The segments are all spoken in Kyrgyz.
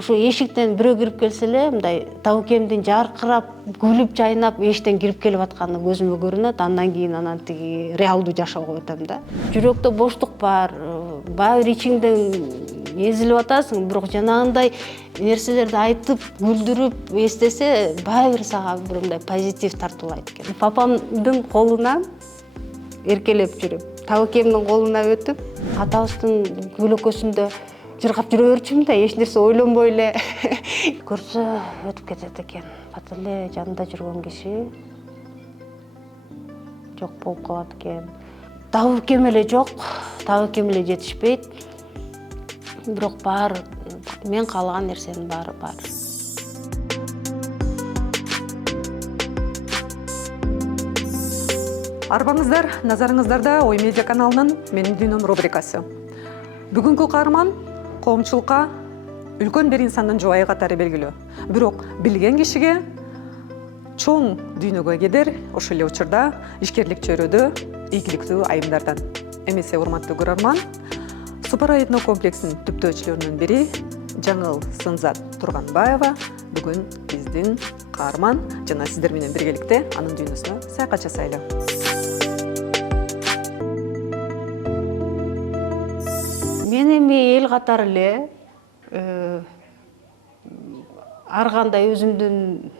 Ошо эшиктен бирөө кирип келсе эле мындай табыкемдин жаркырап, күлүп жайнап эшиктен кирип келип атканы көзүмө көрүнөт. Андан кийин анан тиги реалдуу жашоого өтөм да. Жүрөктө боштук бар, баары бир ичиңден эзилип атасың, бирок жанагындай нерселерди айтып, күлдүрүп эстесе, баары бир сага бир мындай позитив тартуулайт экен. Папамдын колунан эркелеп жүрүп, табыкемдин колуна өтүп, атабыздын көйлөкөсүндө жыргап жүрө берчүмүн да, эч нерсе ойлонбой эле. Көрсө өтүп кетет экен. Бат эле жанында жүргөн киши жок болуп калат экен. Табыкем эле жок, табыкем эле жетишпейт. Бирок баары мен каалаган нерсенин баары бар. Арбаңыздар, назарыңыздарда Ой медиа каналынын Менин дүйнөм рубрикасы. Бүгүнкү каарман коомчулукка үлкөн бир инсандын жубайы катары белгилүү. Бирок билген кишиге чоң дүйнөгө кедер, ошол эле учурда ишкерлик чөйрөдө ийгиликтүү айымдардан. Эмесе урматтуу көрөрман, Супара этно комплексинин түптөөчүлөрүнүн бири Жаңыл Сынзат Турганбаева бүгүн биздин каарман жана сиздер менен биргеликте анын дүйнөсүнө саякат жасайлы. Мен эми эл катары эле ар кандай өзүмдүн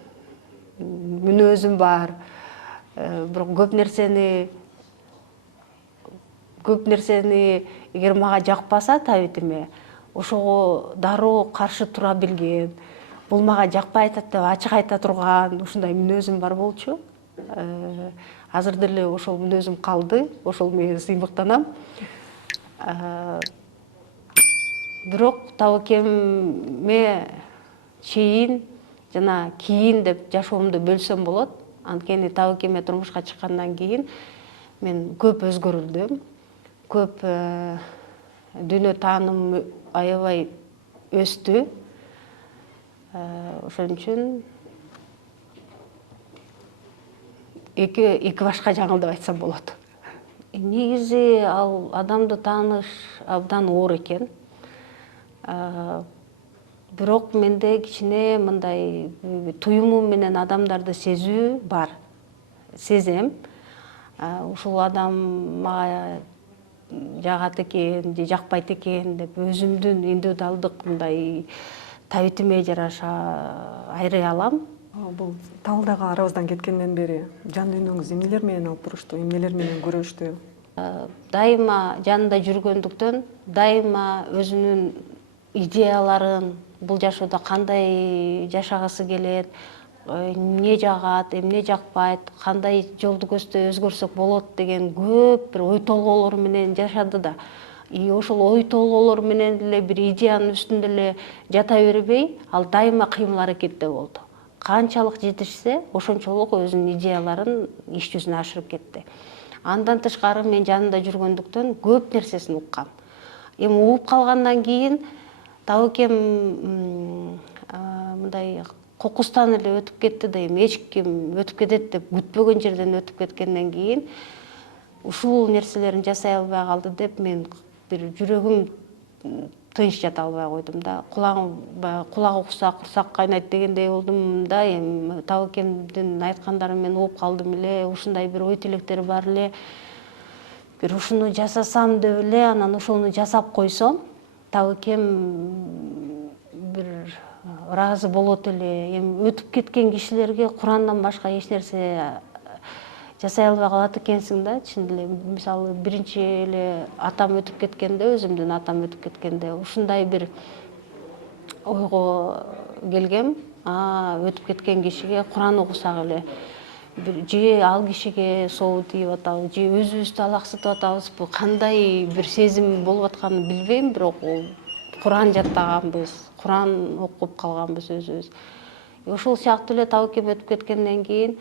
мүнөзүм бар. Бирок көп нерсени эгер мага жакпаса табитиме, ошого дароо каршы тура билген, бул мага жакпай атат деп ачык айта турган ушундай мүнөзүм бар болчу. Азыр деле ошол мүнөзүм калды, ошол менен сыймыктанам. Бирок табыкеме чейин жана кийин деп жашоомду бөлсөм болот. Анткени табыкеме турмушка чыккандан кийин мен көп өзгөрүлдүм. Көп дүйнө тааным аябай өстү. Ошон үчүн эки башка жаңыл деп айтсам болот. Негизи ал адамды тааныш абдан оор экен. Бирок менде кичине мындай туюмум менен адамдарды сезүү бар. Сезем. Ушул адам мага жагат экен, же жакпайт экен деп өзүмдүн индивидуалдык мындай табитиме жараша айрый алам. Бул талдагы арабыздан кеткенден бери жан дүйнөңүз эмнелер менен алып турушту, эмнелер менен күрөштү? Дайыма жанында жүргөндүктөн, дайыма өзүнүн идеяларын, бул жашоодо кандай жашагысы келет, эмне жагат, эмне жакпайт, кандай жолду өзгөрсөк болот деген көп бир ой толгоолор менен жашады да. Ошол ой толгоолор менен эле бир идеянын үстүндө эле жата бербей, ал дайыма кыймыл аракетте болду. Канчалык жетишсе, ошончолук өзүнүн идеяларын иш жүзүнө ашырып кетти. Андан тышкары мен жанында жүргөндүктөн көп нерсесин уккам. Эми угуп калгандан кийин табыкем мындай кокустан эле өтүп кетти да, эми эч ким өтүп кетет деп күтпөгөн жерден өтүп кеткенден кийин ушул нерселерин жасай албай калды деп мен бир жүрөгүм тынч жата албай койдум да. Кулак укса курсак кайнайт дегендей болдум да. Эми табыкемдин айткандарын мен угуп калдым эле, ушундай бир ой тилектери бар эле. Бир ушуну жасасам деп эле, анан ошону жасап койсом, табыкем бир ыраазы болот эле. Эми өтүп кеткен кишилерге Курандан башка эч нерсе жасай албай калат экенсиң да. Чын эле мисалы биринчи эле атам өтүп кеткенде, өзүмдүн атам өтүп кеткенде ушундай бир ойго келгем. Өтүп кеткен кишиге Куран окусак эле, же ал кишиге соолу тийип атабы, же өзүбүздү алаксытып атабызбы, кандай бир сезим болуп атканын билбейм, бирок Куран жаттаганбыз, Куран окуп калганбыз өзүбүз. Ошол сыяктуу эле табыкем өтүп кеткенден кийин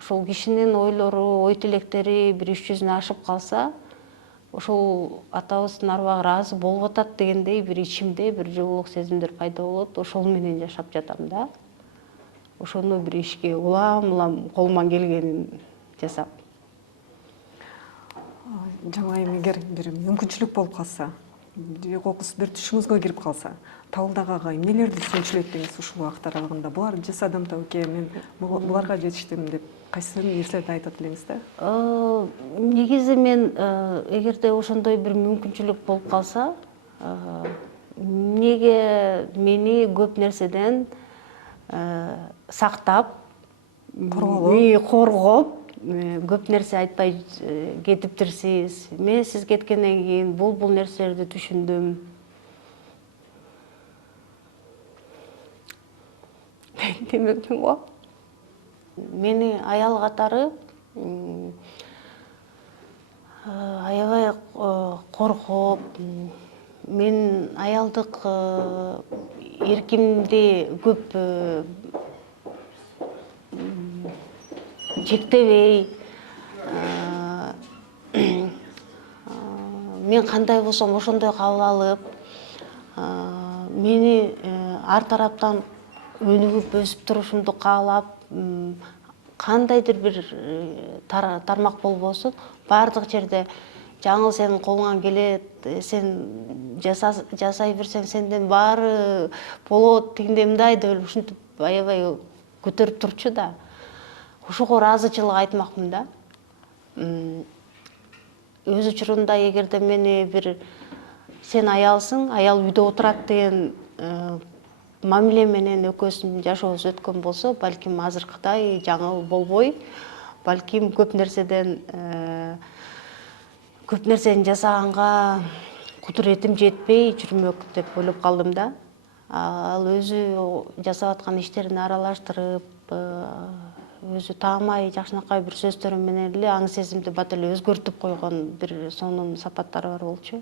ошол кишинин ойлору, ой тилектери бир иш жүзүнө ашып калса, ошол атабыздын арбагы ыраазы болуп атат дегендей бир ичимде бир жылуулук сезимдер пайда болот. Ошол менен жашап жатам да. Ошону бир ишке улам колуман келгенин жасап. Жаңа эми эгер бир мүмкүнчүлүк болуп калса, же кокус бир түшүңүзгө кирип калса, Табылдак ага эмнелерди сүнчүлөйт деңиз ушул убакыт аралыгында? Булар жасадым табыке, мен буларга жетиштим деп кайсы нерселерди айтат элеңиз да? Негизи мен эгерде ошондой бир мүмкүнчүлүк болуп калса, эмнеге мени көп нерседен сактап, коргоп, көп нерсе айтпай кетиптирсиз. Мен сиз кеткенден кийин бул нерселерди түшүндүм. Демекмин го. Мени аял катары аябай коргоп, мен аялдык эркимди көп чектебей, мен кандай болсом ошондой кабыл алып, мени ар тараптан өнүгүп өсүп турушумду каалап, кандайдыр бир тармак болбосун, баардык жерде жаңыл сенин колуңан келет, сен жасай берсең сенден баары болот, тигиндей мындай деп ушинтип аябай көтөрүп турчу да. Ошого ыраазычылык айтмакмын да. Өз учурунда эгерде мени бир сен аялсың, аял үйдө отурат деген мамиле менен экөөбүздүн жашообуз өткөн болсо, балким азыркыдай жаңыл болбой, балким көп нерсени жасаганга кудуретим жетпей жүрмөк деп ойлоп калдым да. Ал өзү жасап аткан иштерин аралаштырып, өзү таамай жакшынакай бир сөздөрү менен эле аң сезимди бат эле өзгөртүп койгон бир сонун сапаттары бар болчу.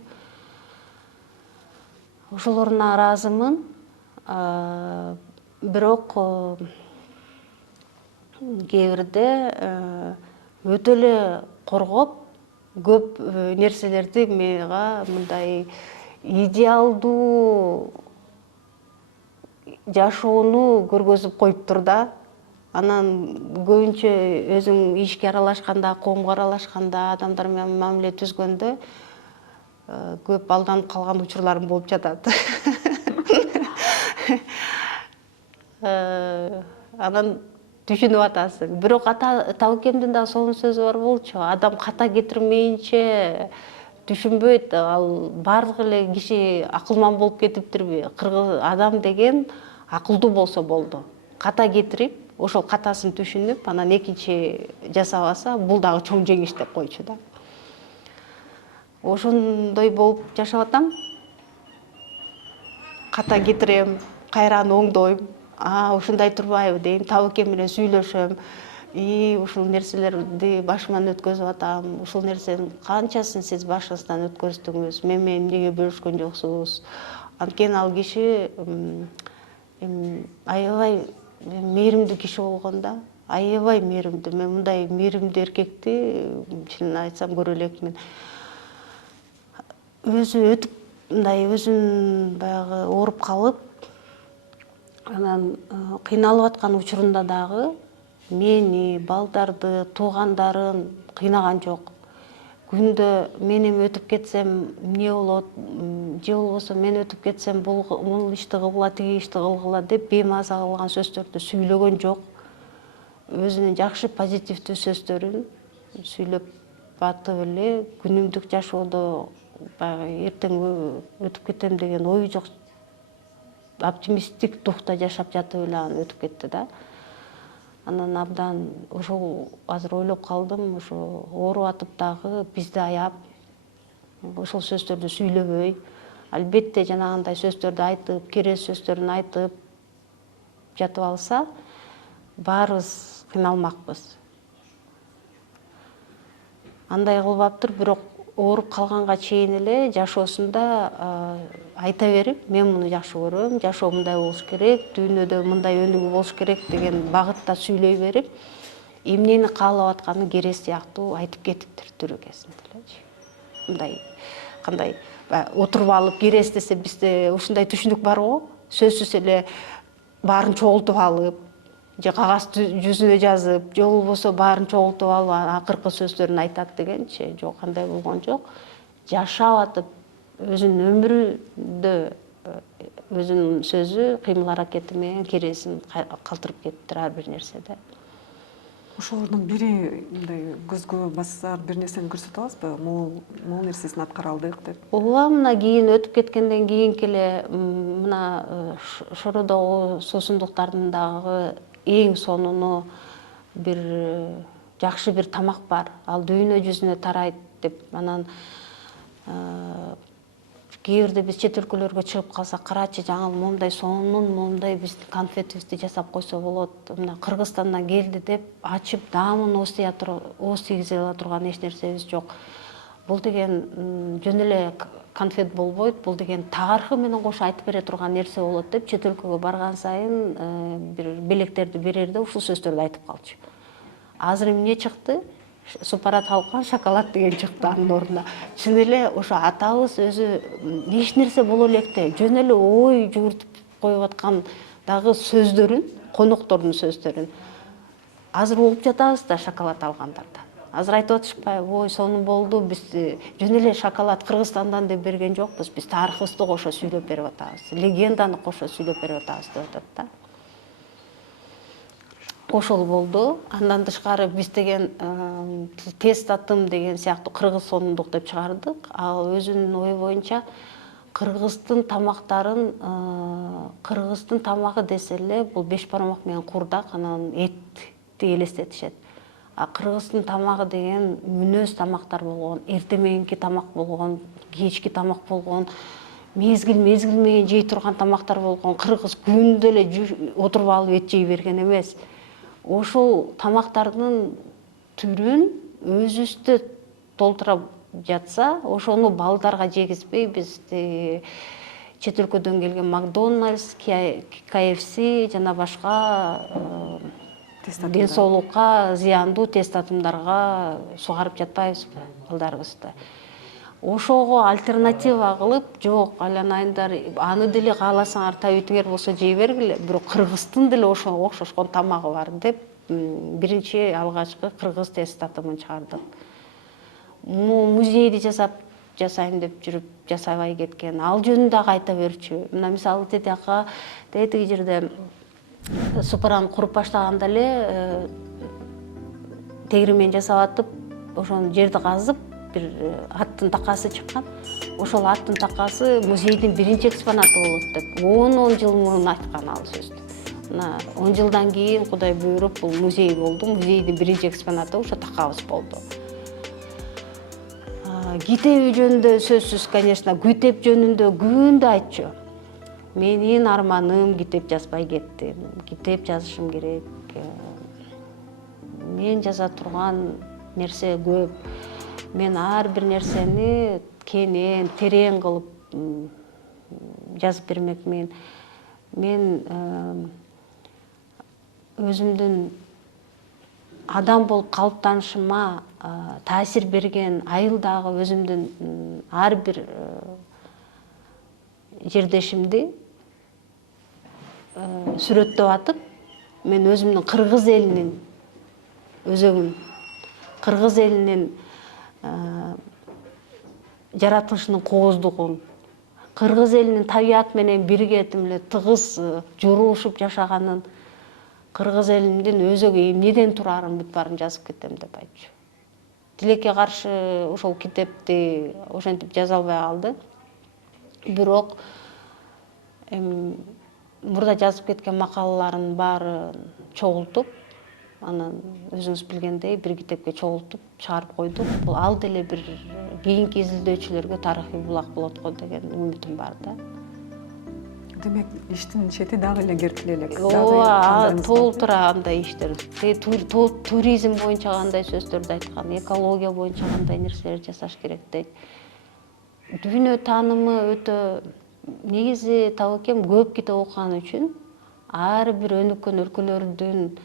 Ошолоруна ыраазымын. Бирок кээ бирде өтө эле коргоп, көп нерселерди мага мындай идеалдуу жашоону көргөзүп коюптур да. Анан көбүнчө өзүң ишке аралашканда, коомго аралашканда, адамдар менен мамиле түзгөндө көп алданып калган учурларым болуп жатат. Анан түшүнүп атасың. Бирок табыкемдин да сонун сөзү бар болчу. Адам ката кетирмейинче түшүнбөйт. Ал баардык эле киши акылман болуп кетиптирби? Адам деген акылдуу болсо болду. Ката кетирип, ошол катасын түшүнүп, анан экинчи жасабаса, бул дагы чоң жеңиш деп койчу да. Ошондой болуп жашап атам. Ката кетирем, кайран оңдойм. Ушундай турбайбы дейм, табыке менен сүйлөшөм. Ушул нерселерди башыман өткөзүп атам. Ушул нерсенин канчасын сиз башыңыздан өткөздүңүз? Мен менен эмнеге бөлүшкөн жоксуз? Анткени ал киши аябай мээримдүү киши болгон да. Аябай мээримдүү. Мен мындай мээримдүү эркекти чынын айтсам көрө элекмин. Өзү өтүп, мындай өзүн баягы ооруп калып, анан кыйналып аткан учурунда дагы мени, балдарды, туугандарын кыйнаган жок. Күндө мен эми өтүп кетсем эмне болот, же болбосо мен өтүп кетсем бул ишти кылгыла, тиги ишти кылгыла деп беймаза кылган сөздөрдү сүйлөгөн жок. Өзүнүн жакшы позитивдүү сөздөрүн сүйлөп атып эле күнүмдүк жашоодо баягы эртең өтүп кетем деген ой жок, оптимисттик духта жашап жатып эле анан өтүп кетти да. Анан абдан ошол азыр ойлоп калдым, ошо ооруп атып дагы бизди аяп, ошол сөздөрдү сүйлөбөй, албетте жанагындай сөздөрдү айтып, керес сөздөрүн айтып жатып алса, баарыбыз кыйналмакпыз. Андай кылбаптыр, бирок ооруп калганга чейин эле жашоосунда айта берип, мен муну жакшы көрөм, жашоо мындай болуш керек, дүйнөдө мындай өнүгүү болуш керек деген багытта сүйлөй берип, эмнени каалап атканын керес сыяктуу айтып кетиптир түрү кезинде элечи. Мындай кандай отуруп алып керес десе бизде ушундай түшүнүк бар го, сөзсүз эле баарын чогултуп алып, же кагаз жүзүнө жазып, же болбосо баарын чогултуп алып акыркы сөздөрүн айтат дегенчи. Жок, андай болгон жок. Жашап атып өзүнүн өмүрүндө өзүнүн сөзү, кыймыл аракети менен киресин калтырып кетиптир ар бир нерседе. Ошолордун бири мындай көзгө басар бир нерсени көрсөтө аласызбы? Могул нерсесин аткара алдык деп. Ооба, мына кийин өтүп кеткенден кийинки эле мына шородогу суусундуктардын дагы эң сонуну бир жакшы бир тамак бар. Ал дүйнө жүзүнө тарайт деп анан кээ бирде биз чет өлкөлөргө чыгып калсак, карачы жаңыл момундай сонун, момундай биздин конфетибизди жасап койсо болот. Мына Кыргызстандан келди деп ачып даамын ооз тийгизе ала турган эч нерсебиз жок. Бул деген жөн эле конфет болбойт, бул деген тарыхы менен кошо айтып бере турган нерсе болот деп чет өлкөгө барган сайын бир белектерди берерде ушул сөздөрдү айтып калчу. Азыр эмне чыкты? Супара талкан шоколад деген чыкты анын ордуна. Чын эле ошо атабыз өзү эч нерсе боло электе жөн эле ой жүгүртүп коюп аткан дагы сөздөрүн, коноктордун сөздөрүн азыр угуп жатабыз да шоколад алгандардан. Азыр айтып атышпайбы, ой сонун болду, биз жөн эле шоколад Кыргызстандан деп берген жокпуз, биз тарыхыбызды кошо сүйлөп берип атабыз, легенданы кошо сүйлөп берип атабыз деп атат да. Ошол болду. Андан тышкары биз деген тез татым деген сыяктуу кыргыз сонундук деп чыгардык. Ал өзүнүн ою боюнча кыргыздын тамактарын, кыргыздын тамагы десе эле бул беш бармак менен курдак, анан этти элестетишет. А кыргыздын тамагы деген мүнөз тамактар болгон, эрте мененки тамак болгон, кечки тамак болгон, мезгил менен жей турган тамактар болгон. Кыргыз күндө эле отуруп алып эт жей берген эмес. Ошол тамактардын түрүн өзүбүздө толтура жатса, ошону балдарга жегизбей биз чет өлкөдөн келген Макдональдс, KFC жана башка ден соолукка зыяндуу тез татымдарга сугарып жатпайбызбы балдарыбызды. Ошого альтернатива кылып, жок, айланайындар, аны деле кааласаңар табитиңер болсо жей бергиле, бирок кыргыздын деле ошого окшошкон тамагы бар деп биринчи алгачкы кыргыз тез татымын чыгардык. Музейди жасайм деп жүрүп жасабай кеткен. Ал жөнүндө дагы айта берчү. Мына мисалы тетияка тетиги жерде супараны куруп баштаганда эле тегирмен жасап атып, ошону жерди казып бир аттын такасы чыккан. Ошол аттын такасы музейдин биринчи экспонаты болот деп 10 жыл мурун айткан ал сөздү. Мына 10 жылдан кийин Кудай буйруп бул музей болду. Музейдин биринчи экспонаты ошо такабыз болду. Китеби жөнүндө сөзсүз, конечно, китеп жөнүндө күндө айтчу. Менин арманым китеп жазбай кеттим. Китеп жазышым керек. Мен жаза турган нерсе көп. Мен ар бир нерсени кенен, терең кылып жазып бермекмин. Мен өзүмдүн адам болуп калыптанышыма таасир берген айылдагы өзүмдүн ар бир жердешимди сүрөттөп атып, мен өзүмдүн кыргыз элинин өзөгүн, кыргыз элинин жаратылышынын кооздугун, кыргыз элинин табият менен бирге эле тыгыз журушуп жашаганын, кыргыз элимдин өзөгү эмнеден турарын бүт баарын жазып кетем деп айтчу. Тилекке каршы ошол китепти ошентип жаза албай калды. Бирок мурда жазып кеткен макалаларынын баары чогултуп, анан өзүңүз билгендей бир китепке чогултуп чыгарып койдук. Бул ал деле бир кийинки изилдөөчүлөргө тарыхый булак болот го деген үмүтүм бар да. Демек, иштин чети дагы эле кертиле элек. Ооба, толтура андай иштер. Туризм боюнча кандай сөздөрдү айткан, экология боюнча кандай нерселер жасаш керек дейт. Дүйнө таанымы өтө негизи табакем көп китеп окуган үчүн ар бир өнүккөн өлкөлөрдүн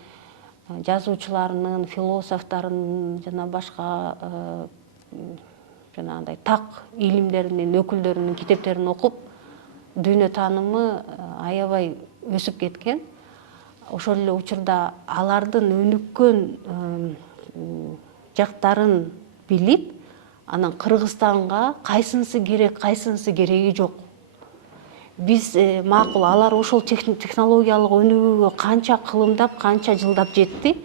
жазуучуларынын, философторунун жана башка жанагындай так илимдеринин өкүлдөрүнүн китептерин окуп, дүйнө таанымы аябай өсүп кеткен. Ошол эле учурда алардын өнүккөн жактарын билип, Анан Кыргызстанга кайсынысы керек, кайсынысы кереги жок. Биз макул алар ошол технологиялык өнүгүүгө канча кылымдап, канча жылдап жетти.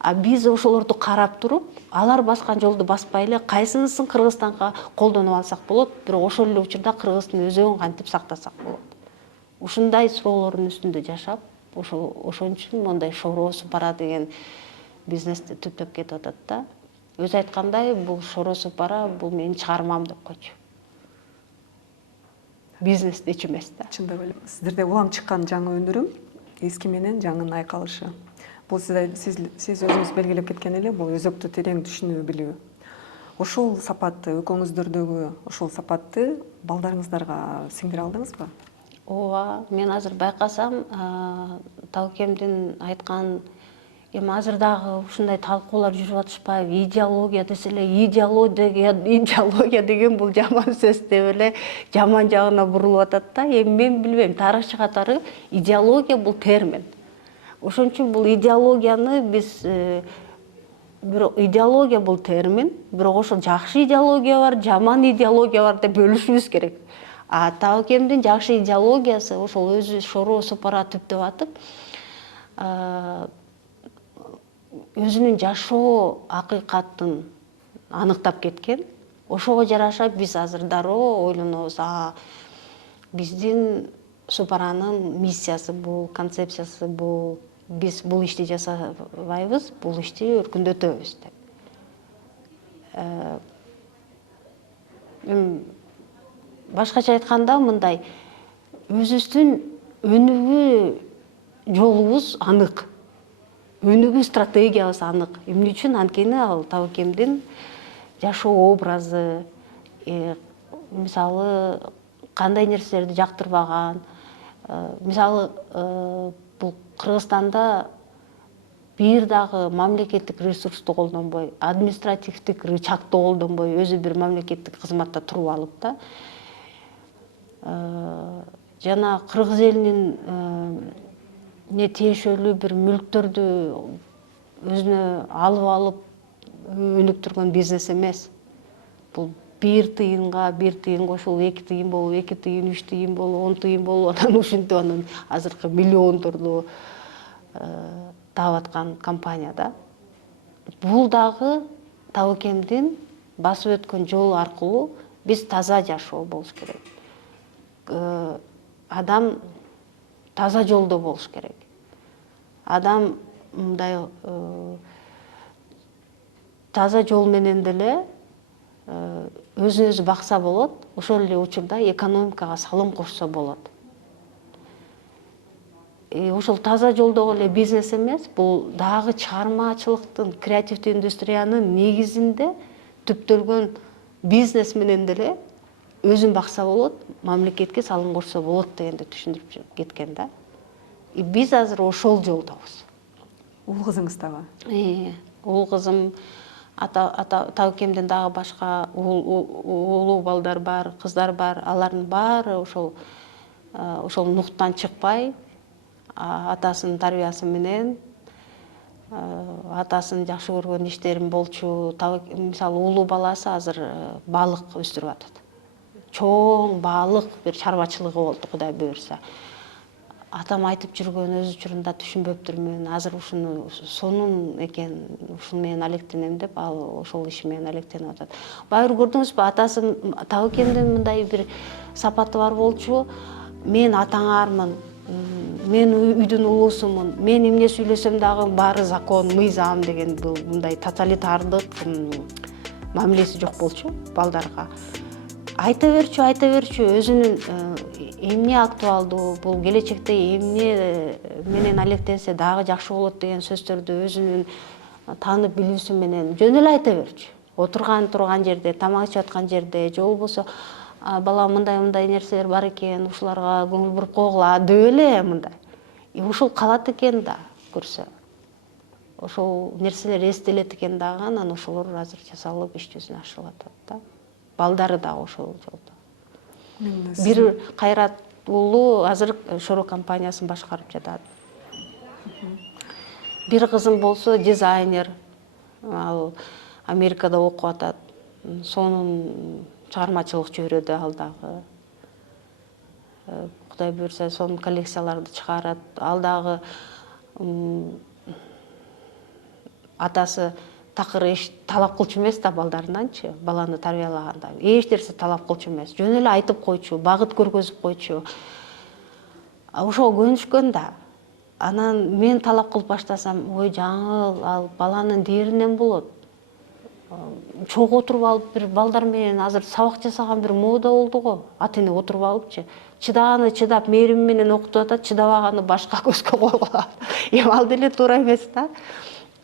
А биз ошолорду карап туруп, алар баскан жолду баспай эле кайсынысын Кыргызстанга колдонуп алсак болот, бирок ошол эле учурда Кыргыздын өзөгүн кантип сактасак болот. Ушундай суроолордун үстүндө жашап, ошон үчүн мондай Шоросу пара деген бизнести түптөп кетип атат да. Өзү айткандай, бул Шоросу пара, бул менин чыгармам деп койчу. Бизнес ич эмес да. Чындап эле. Сиздерде улам чыккан жаңы өнүрүм эски менен жаңынын айкалышы. Бул сиз өзүңүз белгилеп кеткен эле, бул өзөктү терең түшүнүү билүү. Ошол сапатты, экөөңүздөрдөгү ошол сапатты балдарыңыздарга сиңдире алдыңызбы? Ооба, мен азыр байкасам, Таукемдин айткан, эми азыр дагы ушундай талкуулар жүрүп атышпайбы? Идеология десе эле, идеология деген бул жаман сөз деп эле жаман жагына бурулуп атат да. Эми мен билбейм, тарыхчы катары идеология бул термин. Ошон үчүн бул идеологияны биз идеология бул термин, бирок ошол жакшы идеология бар, жаман идеология бар деп бөлүшүбүз керек. А Таукемдин жакшы идеологиясы ошол өзү Шоросу пара түптөп атып, өзүнүн жашоо акыйкатын аныктап кеткен. Ошого жараша биз азыр дароо ойлонобуз, биздин Супаранын миссиясы бул, концепциясы бул, биз бул ишти жасабайбыз, бул ишти өркүндөтөбүз деп. Башкача айтканда мындай, өзүбүздүн өнүгүү жолубуз анык. Өнүгүү стратегиябыз анык. Эмне үчүн? Анткени ал Таукемдин жашоо образы, мисалы кандай нерселерди жактырбаган, мисалы бул Кыргызстанда бир дагы мамлекеттик ресурсту колдонбой, административдик рычагты колдонбой, өзү бир мамлекеттик кызматта туруп алып да. Жана кыргыз элинин тиешелүү бир мүлктөрдү өзүнө алып өнүктүргөн бизнес эмес. Бул 1 тыйынга 1 тыйын кошулуп, 2 тыйын болуп, 2 тыйын, 3 тыйын болуп, 10 тыйын болуп, анан ушинтип анан азыркы миллиондорду таап аткан компания да. Бул дагы Таукемдин басып өткөн жол аркылуу биз таза жашоо болуш керек. Адам таза жолдо болуш керек. Адам мындай таза жол менен деле өзүн өзү бакса болот, ошол эле учурда экономикага салым кошсо болот. Ошол таза жолдогу эле бизнес эмес, бул дагы чыгармачылыктын, креативдүү индустриянын негизинде түптөлгөн бизнес менен деле өзүн бакса болот, мамлекетке салым кошсо болот дегенди түшүндүрүп кеткен да. Биз азыр ошол жолдобуз. Уул кызыңыз дагы? Уул кызым, Таукемден дагы башка уулуу балдар бар, кыздар бар. Алардын баары ошол нуктан чыкпай, атасынын тарбиясы менен, атасынын жакшы көргөн иштерин болчу. Мисалы, уулуу баласы азыр балык өстүрүп атат. Чоң балык бир чарбачылыгы болду, Кудай буйрса. Атам айтып жүргөн өз учурунда түшүнбөптүрмүн. Азыр ушуну сонун экен, ушуну менен алектенем деп, ал ошол иши менен алектенип атат. Байыр көрдүңүзбү, атасы Таукемдин мындай бир сапаты бар болчу. Мен атаңармын, мен үйдүн улуусумун, мен эмне сүйлөсөм дагы баары закон, мыйзам деген бул мындай тоталитардык мамилеси жок болчу балдарга. Айта берчү, өзүнүн эмне актуалдуу, бул келечекте эмне менен алектенсе дагы жакшы болот деген сөздөрдү өзүнүн таанып билүүсү менен жөн эле айта берчү. Турган жерде, тамак ичип аткан жерде, же болбосо бала мындай нерселер бар экен, ушуларга көңүл буруп койгула деп эле мындай. Ушул калат экен да көрсө. Ошол нерселер эстелет экен дагы, анан ошолор азыр жасалып иш жүзүнө ашырылып атат да. Балдары да ошол жолдо. Бир Кайрат уулу азыр Шоро компаниясын башкарып жатат. Бир кызым болсо дизайнер, ал Америкада окуп атат. сонун чыгармачылык чөйрөдө ал дагы. Кудай буйрса сонун коллекцияларды чыгарат. Ал дагы атасы такыр эч талап кылчу эмес да балдарынанчы, баланы тарбиялаганда. Эч нерсе талап кылчу эмес. Жөн эле айтып койчу, багыт көргөзүп койчу. Ошого көнүшкөн да. Анан мен талап кылып баштасам, ой жаңыл, ал баланын дээринен болот. Чогуу отуруп алып бир балдар менен азыр сабак жасаган бир мода болду го. Ата эне отуруп алыпчы. Чыдаганы чыдап, мээрим менен окутуп атат, чыдабаганы башка көзгө коюп алат. Эми ал деле туура эмес да.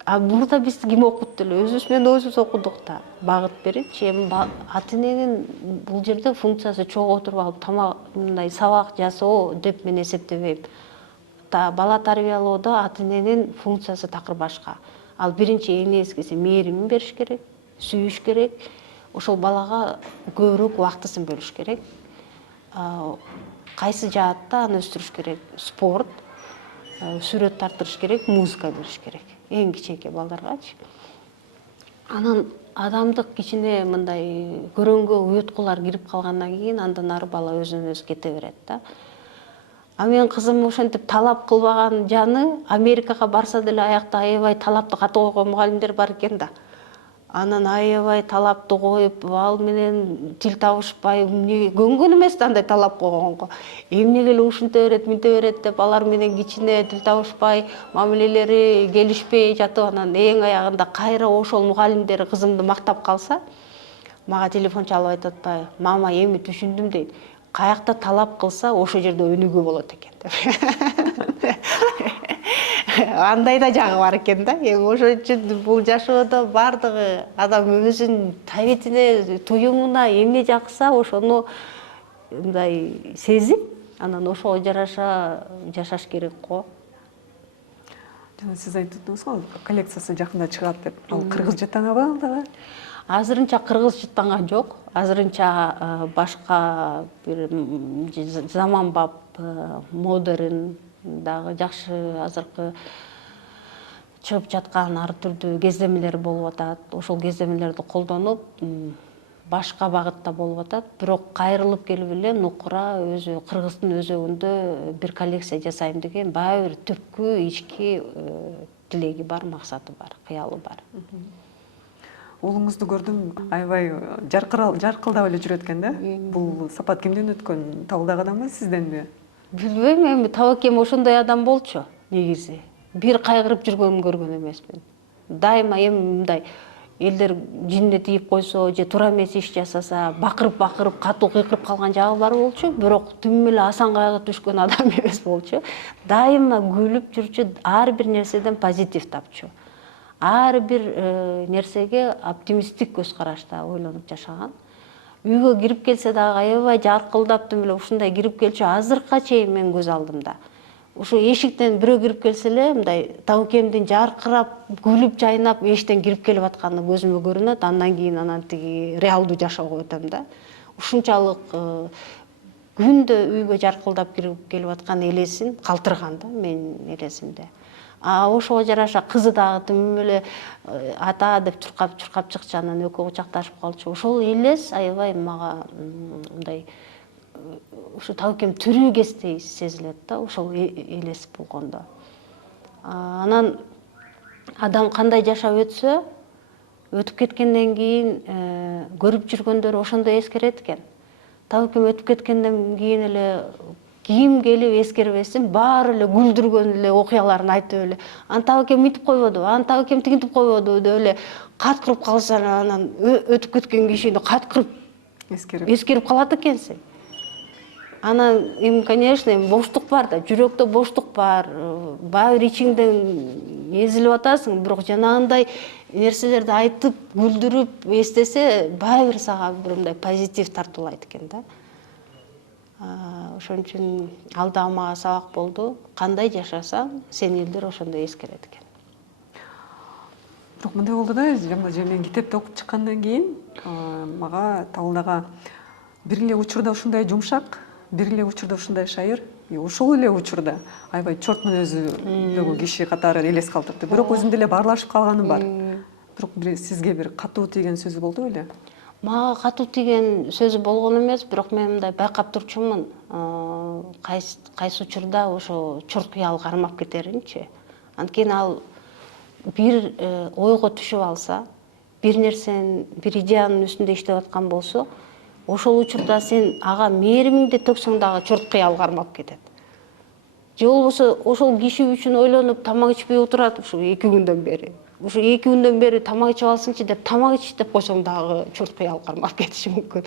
Мурда биз ким окутту эле, өзүбүз менен өзүбүз окудук да. Багыт берипчи. Эми ата эненин бул жерде функциясы чогуу отуруп алып тамак мындай сабак жасоо деп мен эсептебейм. Бала тарбиялоодо ата эненин функциясы такыр башка. Ал биринчи эң нечкиси мээримин бериш керек, сүйүш керек. Ошол балага көбүрөөк убактысын бөлүш керек. Кайсы жаатта аны өстүрүш керек? Спорт, сүрөт тартырыш керек, музыка бериш керек. Эң кичинекей балдаргачы. Анан адамдык кичине мындай көрөнгө уюткулар кирип калгандан кийин андан ары бала өзүнөн өзү кете берет да. Менин кызым ошентип талап кылбаган жаны Америкага барса деле аякта аябай талапты катуу койгон мугалимдер бар экен да. Анан аябай талапты коюп, ал менен тил табышпай, көнгөн эмес да андай талап койгонго. Эмнеге эле ушинте берет, минте берет деп алар менен кичине тил табышпай, мамилелери келишпей жатып, анан эң аягында кайра ошол мугалимдер кызымды мактап калса, мага телефон чалып айтып атпайбы, мама эми түшүндүм дейт. Каякта талап кылса, ошол жерде өнүгүү болот экен деп. Андай да жагы бар экен да. Ошон үчүн бул жашоодо бардыгы адам өзүнүн табитине, туюмуна эмне жакса, ошону мындай сезип, анан ошого жараша жашаш керек го. Жана сиз айтып өттүңүз го, коллекциясы жакында чыгат деп. Ал кыргыз жытаңабы ал дагы? Азырынча кыргыз жыттаңа жок. Азырынча башка бир заманбап, модерн дагы жакшы азыркы чыгып жаткан ар түрдүү кездемелер болуп атат. Ошол кездемелерди колдонуп, башка багытта болуп атат. Бирок кайрылып келип эле нукура өзү Кыргыздын өзөгүндө бир коллекция жасайм деген баары бир түпкү ички тилеги бар, максаты бар, кыялы бар. Уулуңузду көрдүм, аябай жаркылдап эле жүрөт экен да. Бул сапат кимден өткөн? Табылдагы адамбы, сизденби? Билбейм, эми табакем ошондой адам болчу негизи. Бир кайгырып жүргөнүн көргөн эмесмин. Дайыма эми мындай элдер жинине тийип койсо же туура эмес иш жасаса, бакырып катуу кыйкырып калган жагы бар болчу, бирок түм эле асан кайгы түшкөн адам эмес болчу. Дайыма күлүп жүрчү, ар бир нерседен позитив тапчу. Ар бир нерсеге оптимисттик көз карашта ойлонуп жашаган. Үйгө кирип келсе дагы аябай жаркылдап түм эле ушундай кирип келчү азыркыга чейин мен көз алдымда. Ушу эшиктен бирөө кирип келсе эле мындай табакемдин жаркырап, күлүп, жайнап эшиктен кирип келип атканы көзүмө көрүнөт. Андан кийин анан тиги реалдуу жашоого өтөм да. Ушунчалык күндө үйгө жаркылдап кирип келип аткан элесин калтырган да менин элесимде. Ошого жараша кызы дагы түм эле ата деп чуркап чыкчы, анан экөө кучакташып калчу. Ошол элес аябай мага мындай ушу табакем тирүү кездей сезилет да, ошол элес болгондо. Анан адам кандай жашап өтсө, өтүп кеткенден кийин көрүп жүргөндөр ошондой эскерет экен. Табакем өтүп кеткенден кийин эле ким келип эскербесин, баары эле күлдүргөн эле окуяларын айтып эле. Табакем мынтип койбоду, табакем тигинтип койбоду деп эле каткырып калса, анан өтүп кеткен кишини каткырып эскерип калат экенсиң. Анан эми конечно боштук бар да, жүрөктө боштук бар, баары ичиңден эзилип атасың, бирок жанагындай нерселерди айтып, күлдүрүп эстесе, баары сага бир мындай позитив тартуулайт экен да. Ошон үчүн ал дагы мага сабак болду. Кандай жашасаң, сени элдер ошондой эскерет экен. Бирок мындай болду да, же мен китепти окуп чыккандан кийин мага табылдага бир эле учурда ушундай жумшак, бир эле учурда ушундай шайыр, ошол эле учурда аябай чорт мүнөздөгү киши катары элес калтырды. Бирок өзүндө эле баарлашып калганы бар. Бирок сизге бир катуу тийген сөзү болду беле? Мага катуу тиген сөзү болгон эмес, бирок мен мындай байкап турчумун. Кайсы учурда ошо чурт кыял кармап кетеринчи. Анткени ал бир ойго түшүп алса, бир нерсенин, бир идеянын үстүндө иштеп аткан болсо, ошол учурда сен ага мээримиңди төксөң дагы чурт кыял кармап кетет. Же болбосо ошол киши үчүн ойлонуп тамак ичпей отурат ушу 2 күндөн бери. Ушу 2 күндөн бери тамак ичип алсынчы деп тамак ич деп койсоң дагы чурт кыял кармап кетиши мүмкүн.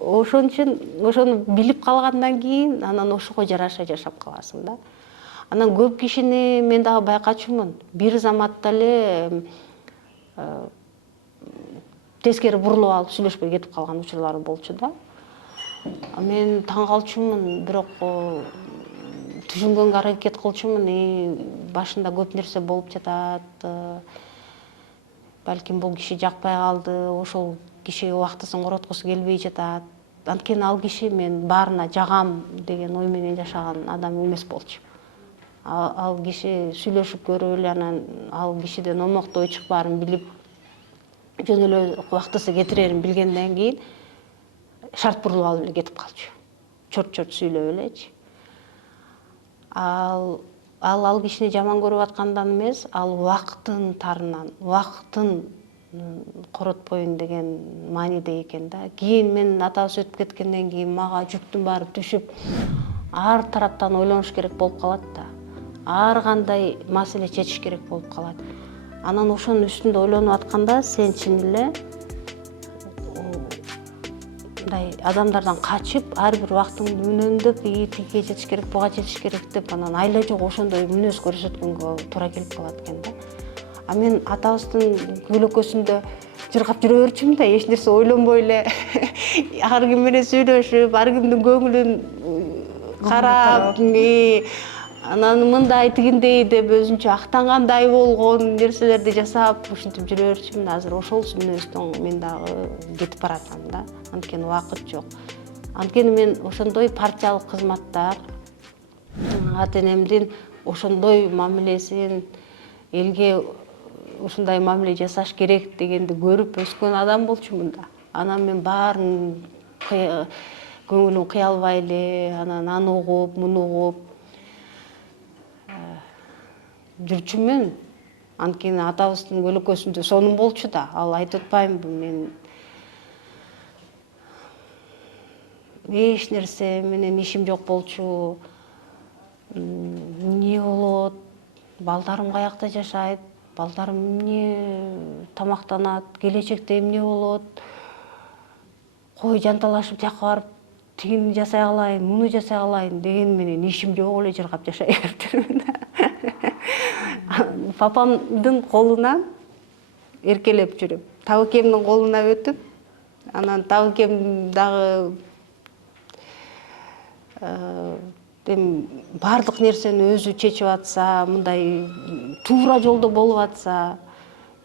Ошон үчүн ошону билип калгандан кийин анан ошого жараша жашап каласың да. Анан көп кишини мен дагы байкачумун. Бир заматта эле тескери бурулуп алып сүйлөшпөй кетип калган учурлары болчу да. Мен таң калчумун, бирок түшүнгөнгө аракет кылчумун. Башында көп нерсе болуп жатат. Балким бул киши жакпай калды, ошол кишиге убактысын короткусу келбей жатат. Анткени ал киши мен баарына жагам деген ой менен жашаган адам эмес болчу. Ал киши сүйлөшүп көрүп эле анан ал кишиден омоктой чыкпаарын билип, жөн эле убактысы кетирерин билгенден кийин шарт бурулуп алып эле кетип калчу. Чорт сүйлөп элечи. Ал кишини жаман көрүп аткандан эмес, ал убакыттын тарынан, убакыттын коротпойн деген мааниде экен да. Кийин менин атабыз өтүп кеткенден кийин мага жүктүн баары түшүп, ар тараптан ойлонуш керек болуп калат да. Ар кандай маселе чечиш керек болуп калат. Анан ошонун үстүндө ойлонуп атканда сен чын эле мындай адамдардан качып, ар бир убактыңды үнөндөп, тиге жетиш керек, буга жетиш керек деп анан айла жок ошондой мүнөз көрсөткөнгө туура келип калат экен да. Мен атабыздын көйлөкөсүндө жыргап жүрө берчүмүн да, эч нерсе ойлонбой эле ар ким менен сүйлөшүп, ар кимдин көңүлүн карап, анан мындай тигиндей деп өзүнчө актангандай болгон нерселерди жасап ушинтип жүрө берчүмүн. Азыр ошол мүнөздөн мен дагы кетип баратам да. Анткени убакыт жок. Анткени мен ошондой партиялык кызматтар, ата энемдин ошондой мамилесин, элге ушундай мамиле жасаш керек дегенди көрүп өскөн адам болчумун да. Анан мен баарын көңүлүм кыялбай эле, анан аны угуп, муну угуп жүрчүмүн. Анткени атабыздын көйлөкөсүндө сонун болчу да. Ал айтып атпаймынбы, мен эч нерсе менен ишим жок болчу. Эмне болот? Балдарым каякта жашайт? Балдарым эмне тамактанат? Келечекте эмне болот? Кой жанталашып жака барып тигини жасай калайын, муну жасай калайын деген менен ишим жок эле жыргап жашай бериптирмин да. Папамдын колунан эркелеп жүрүп, табыкемдин колуна өтүп, анан табыкем дагы баардык нерсени өзү чечип атса, мындай туура жолдо болуп атса,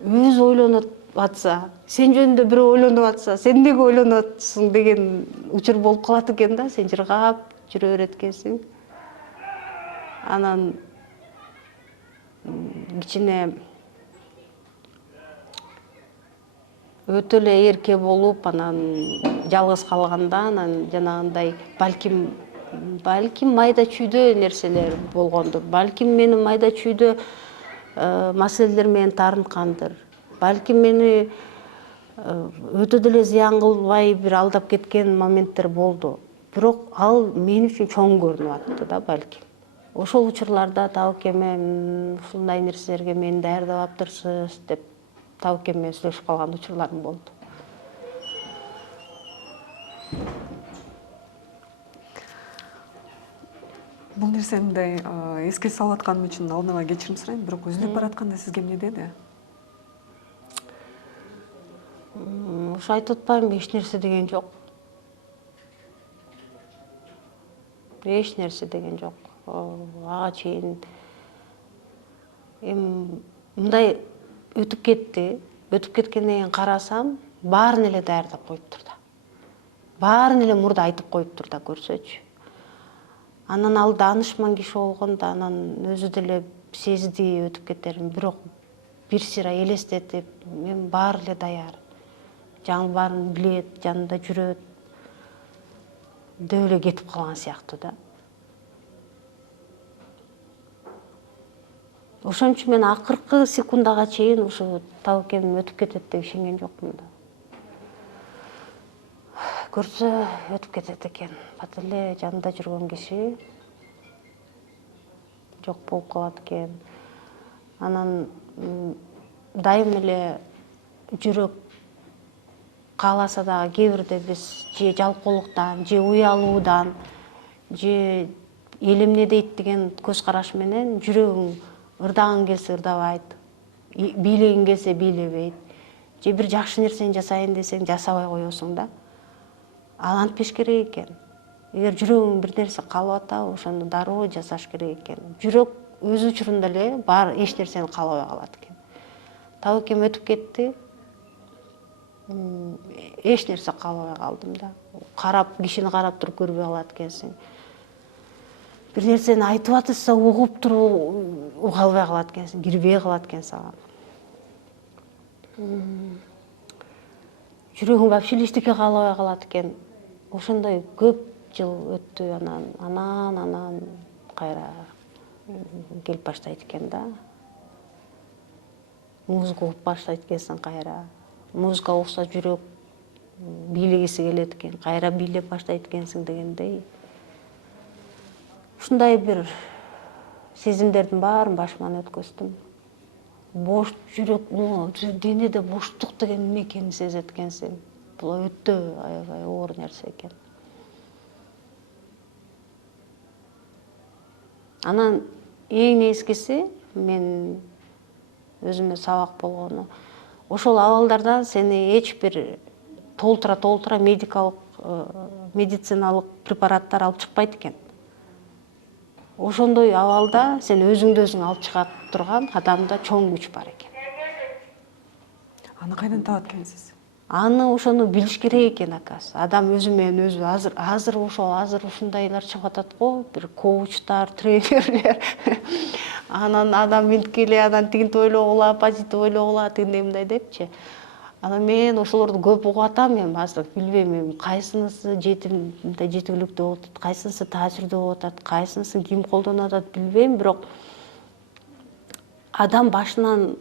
өзү ойлонуп атса, сен жөнүндө бирөө ойлонуп атса, сен эмнеге ойлонуп атсың деген учур болуп калат экен да. Сен жыргап жүрө берет экенсиң. Анан кичине өтө эле эрке болуп, анан жалгыз калганда, анан жанагындай балким майда чүйдө нерселер болгондур. Балким мени майда чүйдө маселелер менен таарынткандыр. Балким мени өтө деле зыян кылбай бир алдап кеткен моменттер болду. Бирок ал мен үчүн чоң көрүнүп атты да балким. Ошол учурларда табыкеме ушундай нерселерге мени даярдап аптырсыз деп табыкем менен сүйлөшүп калган учурларым болду. Бул нерсени мындай эске салып атканым үчүн алдын ала кечирим сурайм, бирок үзүлүп баратканда сизге эмне деди? Ушу айтып атпаймынбы, эч нерсе деген жок. Эч нерсе деген жок. Ага чейин мындай өтүп кетти. Өтүп кеткенден кийин карасам, баарын эле даярдап коюптур да. Баарын эле мурда айтып коюптур да, көрсөчү. Анан ал даанышман киши болгон да, анан өзү деле сезди өтүп кетерин, бирок бир сыйра элестетип, мен баары эле даяр. жаңы барын билет, жанында жүрөт деп эле кетип калган сыяктуу да. Ошон үчүн мен акыркы секундага чейин ушу Талкем өтүп кетет деп ишенген жокмун да. Көрсө өтүп кетет экен. Бат эле жанында жүргөн киши жок болуп калат экен. Анан дайым эле жүрөк кааласа дагы кээ бирде биз же жалкоолуктан, же уялуудан, же эл эмне дейт деген көз караш менен жүрөгүң ырдагың келсе ырдабайт, бийлегиң келсе бийлебейт. Же бир жакшы нерсени жасайын десең жасабай коесуң да. Ал антпеш керек экен. Эгер жүрөгүң бир нерсе каалап атабы, ошону дароо жасаш керек экен. Жүрөк өз учурунда эле бар эч нерсени каалабай калат экен. Талкем өтүп кетти. Эч нерсе каалабай калдым да. Кишини карап туруп көрбөй калат экенсиң. Бир нерсени айтып атышса угуп туруп уга албай калат экенсиң, кирбей калат экен сага. Жүрөгүң вообще эчтеке каалабай калат экен. Ошондой көп жыл өттү, анан кайра келип баштайт экен да. Музыка угуп баштайт экенсиң кайра. Музыка угса жүрөк бийлегиси келет экен, кайра бийлеп баштайт экенсиң дегендей. Ушундай бир сезимдердин баарын башыман өткөздүм. Бош жүрөк, денеде боштук деген эмне экенин сезет экенсиң. Бул өтө аябай оор нерсе экен. Анан эң нескиси мен өзүмө сабак болгону, ошол абалдардан сени эч бир толтура медициналык препараттар алып чыкпайт экен. Ошондой абалда сен өзүңдү өзүң алып чыга турган адамда чоң күч бар экен. Аны кайдан табат экенсиз? Аны ошону билиш керек экен акасы. Адам өзү менен өзү азыр ушундайлар чыгып атат го, бир коучтар, тренерлер. Анан адам минтип эле, анан тигинтип ойлогула, позитив ойлогула, тигиндей мындай депчи. Анан мен ошолорду көп угуп атам, мен азыр билбейм, кайсынысы жетүүлүктүү болуп атат, кайсынысы таасирдүү болуп атат, кайсынысын ким колдонуп атат билбейм, бирок адам башынан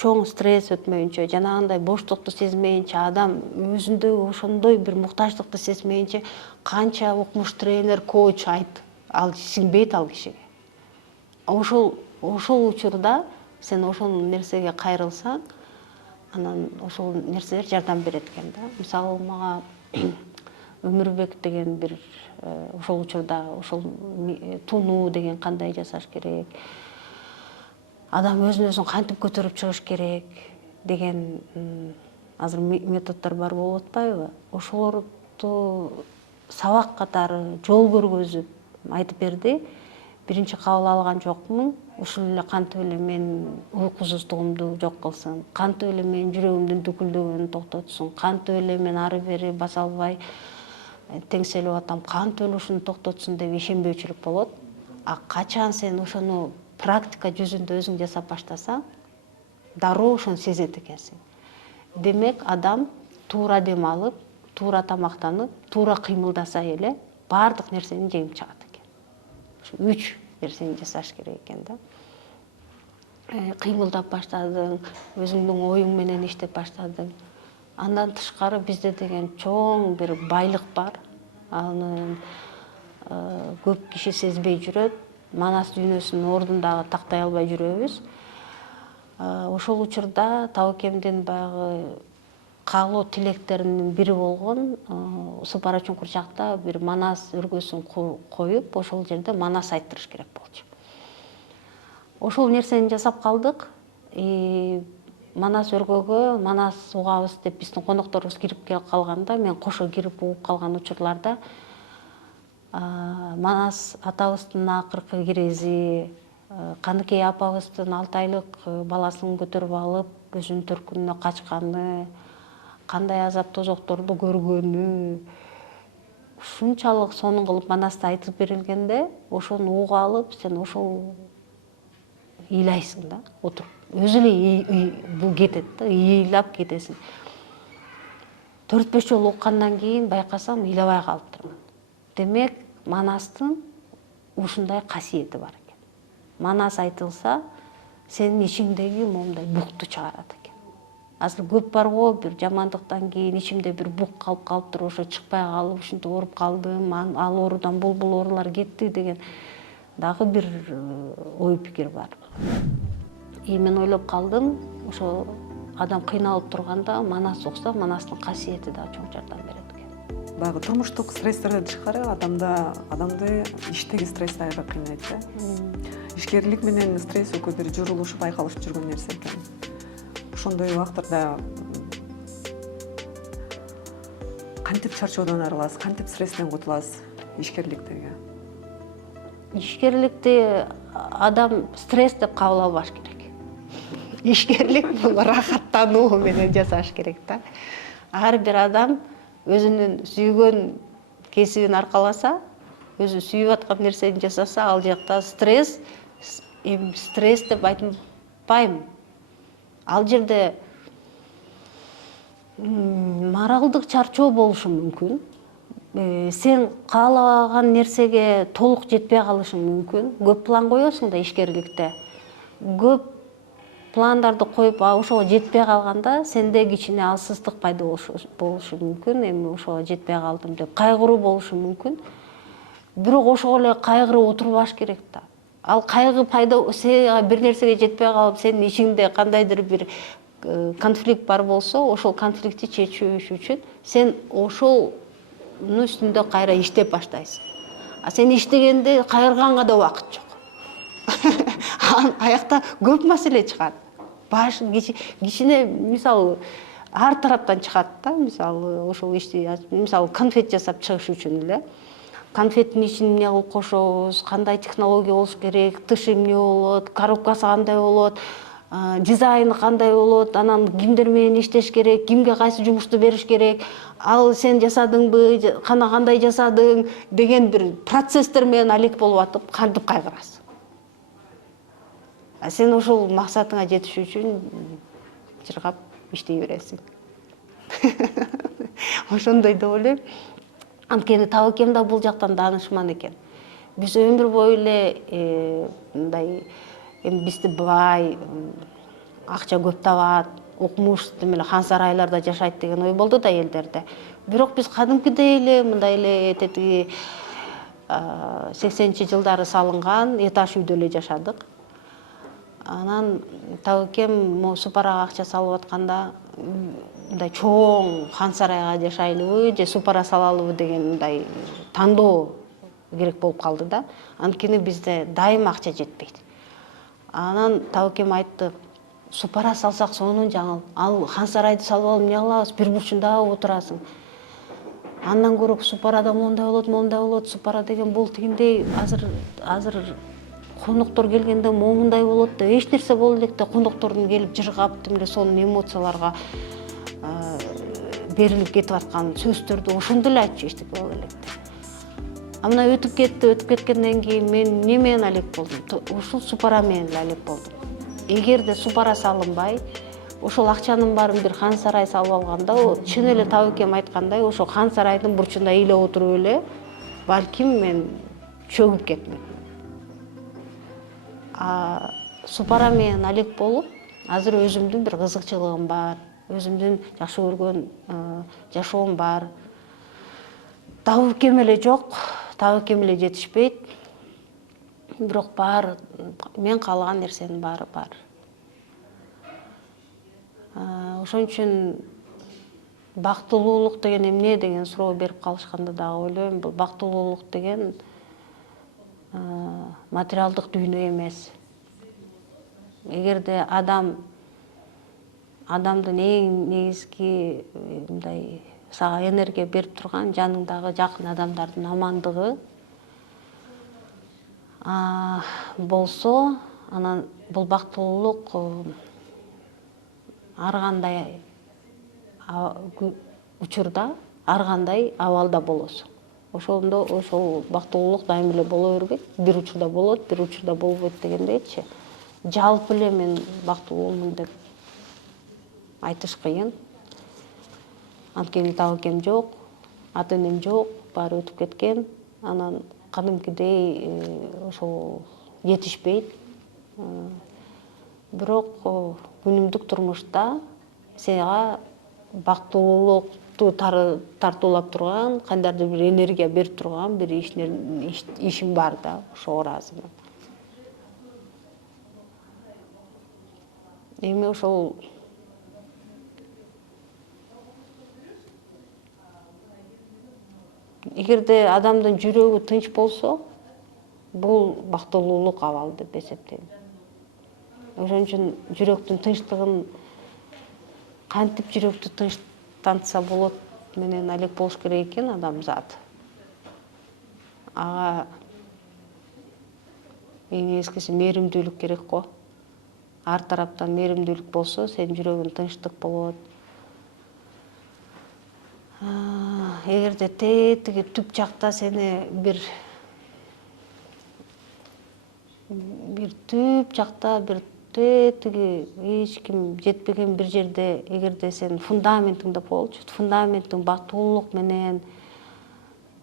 чоң стресс өтмөйүнчө, жанагындай боштукту сезмейинче, адам өзүндөгү ошондой бир муктаждыкты сезмейинче, канча укмуш тренер, коуч ал сиңбейт ал кишиге. Ошол учурда сен ошол нерсеге кайрылсаң, анан ошол нерселер жардам берет экен да. Мисалы мага Өмүрбек деген бир ошол учурда ошол тунуу деген кандай жасаш керек, адам өзүн кантип көтөрүп чыгыш керек деген азыр методдор бар болуп атпайбы? Ошолорду сабак катары жол көргөзүп айтып берди. Биринчи кабыл алган жокмун. Ушул эле кантип эле мен уйкусуздугумду жок кылсын, кантип эле мен жүрөгүмдүн дүкүлдөгөнүн токтотсун, кантип эле мен ары бери баса албай теңселип атам, кантип эле ушуну токтотсун деп ишенбөөчүлүк болот. А качан сен ошону практика жүзүндө өзүң жасап баштасаң, дароо ошону сезет экенсиң. Демек, адам туура дем алып, туура тамактанып, туура кыймылдаса эле баардык нерсени жеңип чыгат экен. Ушу 3 нерсени жасаш керек экен да. Кыймылдап баштадың, өзүңдүн оюң менен иштеп баштадың. Андан тышкары бизде деген чоң бир байлык бар. Аны көп киши сезбей жүрөт. Манас дүйнөсүнүн ордундагы тактай албай жүрөбүз. Ошол учурда Талкемдин баягы каалоо тилектеринин бири болгон Сапара Чуңкур жакта бир Манас өргөсүн коюп, ошол жерде Манас айттырыш керек болчу. Ошол нерсени жасап калдык. Манас өргөгө Манас угабыз деп биздин конокторубуз кирип калганда, мен кошо кирип угуп калган учурларда Манас атабыздын акыркы кирези, Каныкей апабыздын 6 айлык баласын көтөрүп алып, өзүнүн төркүнүнө качканы, кандай азап тозокторду көргөнү, ушунчалык сонун кылып Манаста айтып берилгенде, ошону угуп алып, сен ошол ыйлайсың да, отуруп. Өзү эле бул кетет да, ыйлап кетесиң. 4-5 жолу уккандан кийин байкасам ыйлабай калыптырмын. Демек, манастын ушундай касиети бар экен. Манас айтылса, сенин ичиңдеги момундай букту чыгарат экен. Азыр көп бар го, бир жамандыктан кийин ичимде бир бук калып туруп, ошо чыкпай калып, ушинтип ооруп калдым, ал оорудан бул оорулар кетти деген дагы бир ой пикир бар. Мен ойлоп калдым, ошо адам кыйналып турганда манас укса, манастын касиети да чоң жардам берет экен. Баягы турмуштук стресстер тышкары адамды иштеги стресс дагы кыйнайт да. Ишкерлик менен стресс экөө бир журулушу байкалышып жүргөн нерсе экен. Ошондой убактарда кантип чарчоодон арыласыз, кантип стресстен кутуласыз ишкерликтеги? Ишкерликти адам стресс деп кабыл албаш керек. Ишкерлик бул рахаттануу менен жасаш керек да. Ар бир адам өзүнүн сүйгөн кесибин аркаласа, өзү сүйүп аткан нерсени жасаса, ал жакта стресс деп айтпайм. Ал жерде моралдык чарчоо болушу мүмкүн. Сен каалаган нерсеге толук жетпей калышың мүмкүн. Көп план коесуң да ишкерликте. Көп пландарды коюп, ошого жетпей калганда сенде кичине алсыздык пайда болушу мүмкүн. Эми ошого жетпей калдым деп кайгыруу болушу мүмкүн. Бирок ошого эле кайгырып отурбаш керек да. Ал кайгы пайда бир нерсеге жетпей калып, сенин ичиңде кандайдыр бир конфликт бар болсо, ошол конфликтти чечүү үчүн сен ошол үстүндө кайра иштеп баштайсың. Сен иштегенде кайрганга да убакыт жок. Аякта көп маселе чыгат. Баш кичине мисалы ар тараптан чыгат да, мисалы ошол ишти, мисалы конфет жасап чыгыш үчүн эле. Конфеттин ичин эмне кылып кошобуз, кандай технология болуш керек, тышы эмне болот, коробкасы кандай болот, дизайны кандай болот, анан кимдер менен иштеш керек, кимге кайсы жумушту бериш керек, ал сен жасадыңбы, кандай жасадың деген бир процесстер менен алек болуп атып, кантип кайгырасың. Сен ошол максатыңа жетиш үчүн жыргап иштей бересиң. Ошондой деп ойлойм. Анткени табакем да бул жактан даанышман экен. Биз өмүр бою эле мындай бизди бай, акча көп табат, окумуш демеле хан сарайларда жашайт деген ой болду да элдерде. Бирок биз кадимкидей эле мындай эле тетиги 80-жылдары салынган этаж үйдө эле жашадык. Анан табакем супарага акча салып атканда мындай чоң хан сарайга жашайлыбы же супара салалыбы деген мындай тандоо керек болуп калды да. Анткени бизде дайым акча жетпейт. Анан табакем айтты, супара салсак сонун жаңыл, ал хан сарайды салып алып эмне кылабыз, бир бурчунда отурасың. Андан көрө супарада мондай болот, супара деген бул тигиндей, азыр коноктор келгенде момундай болот да, эч нерсе боло элек да, коноктордун келип жыргап, демеле сонун эмоцияларга берилип кетип аткан сөздөрдү ошондо эле айтчу эчтеке боло элек да. Мына өтүп кеткенден кийин мен эмне менен алек болдум? Ушул супара менен эле алек болдум. Эгерде супара салынбай, ошол акчанын баарын бир хан сарай салып алганда, чын эле табакем айткандай, ошол хан сарайдын бурчунда ыйлап отуруп эле, балким мен чөгүп кетмекмин. Супара менен алек болуп, азыр өзүмдүн бир кызыкчылыгым бар, өзүмдүн жакшы көргөн жашоом бар. Табакем эле жок, табакем эле жетишпейт. Бирок бар, мен каалаган нерсенин баары бар. Ошон үчүн бактылуулук деген эмне деген суроо берип калышканда дагы ойлойм, бул бактылуулук деген материалдык дүйнө эмес. Эгерде адамдын эң негизги мындай сага энергия берип турган жаныңдагы жакын адамдардын амандыгы болсо, анан бул бактылуулук ар кандай учурда, ар кандай абалда болосуң. Ошондо ошол бактылуулук дайым эле боло бербейт. Бир учурда болот, бир учурда болбойт дегендейчи. Жалпы эле мен бактылуумун деп айтыш кыйын. Анткени табакем жок, ата энем жок, баары өтүп кеткен. Анан кадимкидей ошол жетишпейт. Бирок күнүмдүк турмушта сага бактылуулукту тартуулап турган, кандайдыр бир энергия берип турган бир ишим бар да, ошого ыраазымын. Эми ошол эгерде адамдын жүрөгү тынч болсо, бул бактылуулук абалы деп эсептейм. Ошон үчүн жүрөктүн тынчтыгын кантип жүрөктү тынчтантса болот менен алек болуш керек экен адамзат. Ага эң эскиси мээримдүүлүк керек го. Ар тараптан мээримдүүлүк болсо, сенин жүрөгүң тынчтык болот. Эгерде тетиги түп жакта сени бир түп жакта бир тетиги эч ким жетпеген бир жерде, эгерде сен фундаментиң деп коелучу, фундаментиң бактылуулук менен,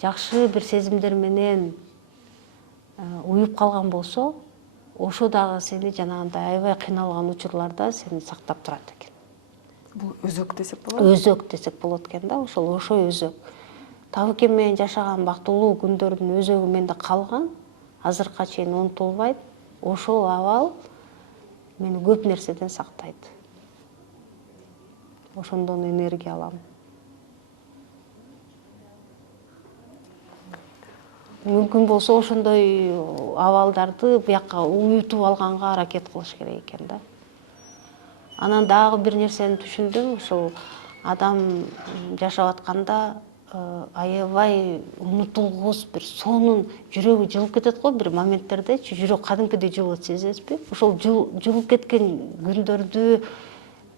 жакшы бир сезимдер менен уюп калган болсо, ошо дагы сени жанагындай аябай кыйналган учурларда сени сактап турат экен. Бул өзөк десек болот? Өзөк десек болот экен да, ошо өзөк. Табакем менен жашаган бактылуу күндөрдүн өзөгү менде калган, азыркыга чейин унутулбайт. Ошол абал мени көп нерседен сактайт. Ошондон энергия алам. Мүмкүн болсо ошондой абалдарды буякка уютуп алганга аракет кылыш керек экен да. Анан дагы бир нерсени түшүндүм, ушул адам жашап атканда аябай унутулгус бир сонун жүрөгү жылып кетет го бир моменттердечи, жүрөк кадимкидей жылып сезесизби? Ошол жылып кеткен күндөрдү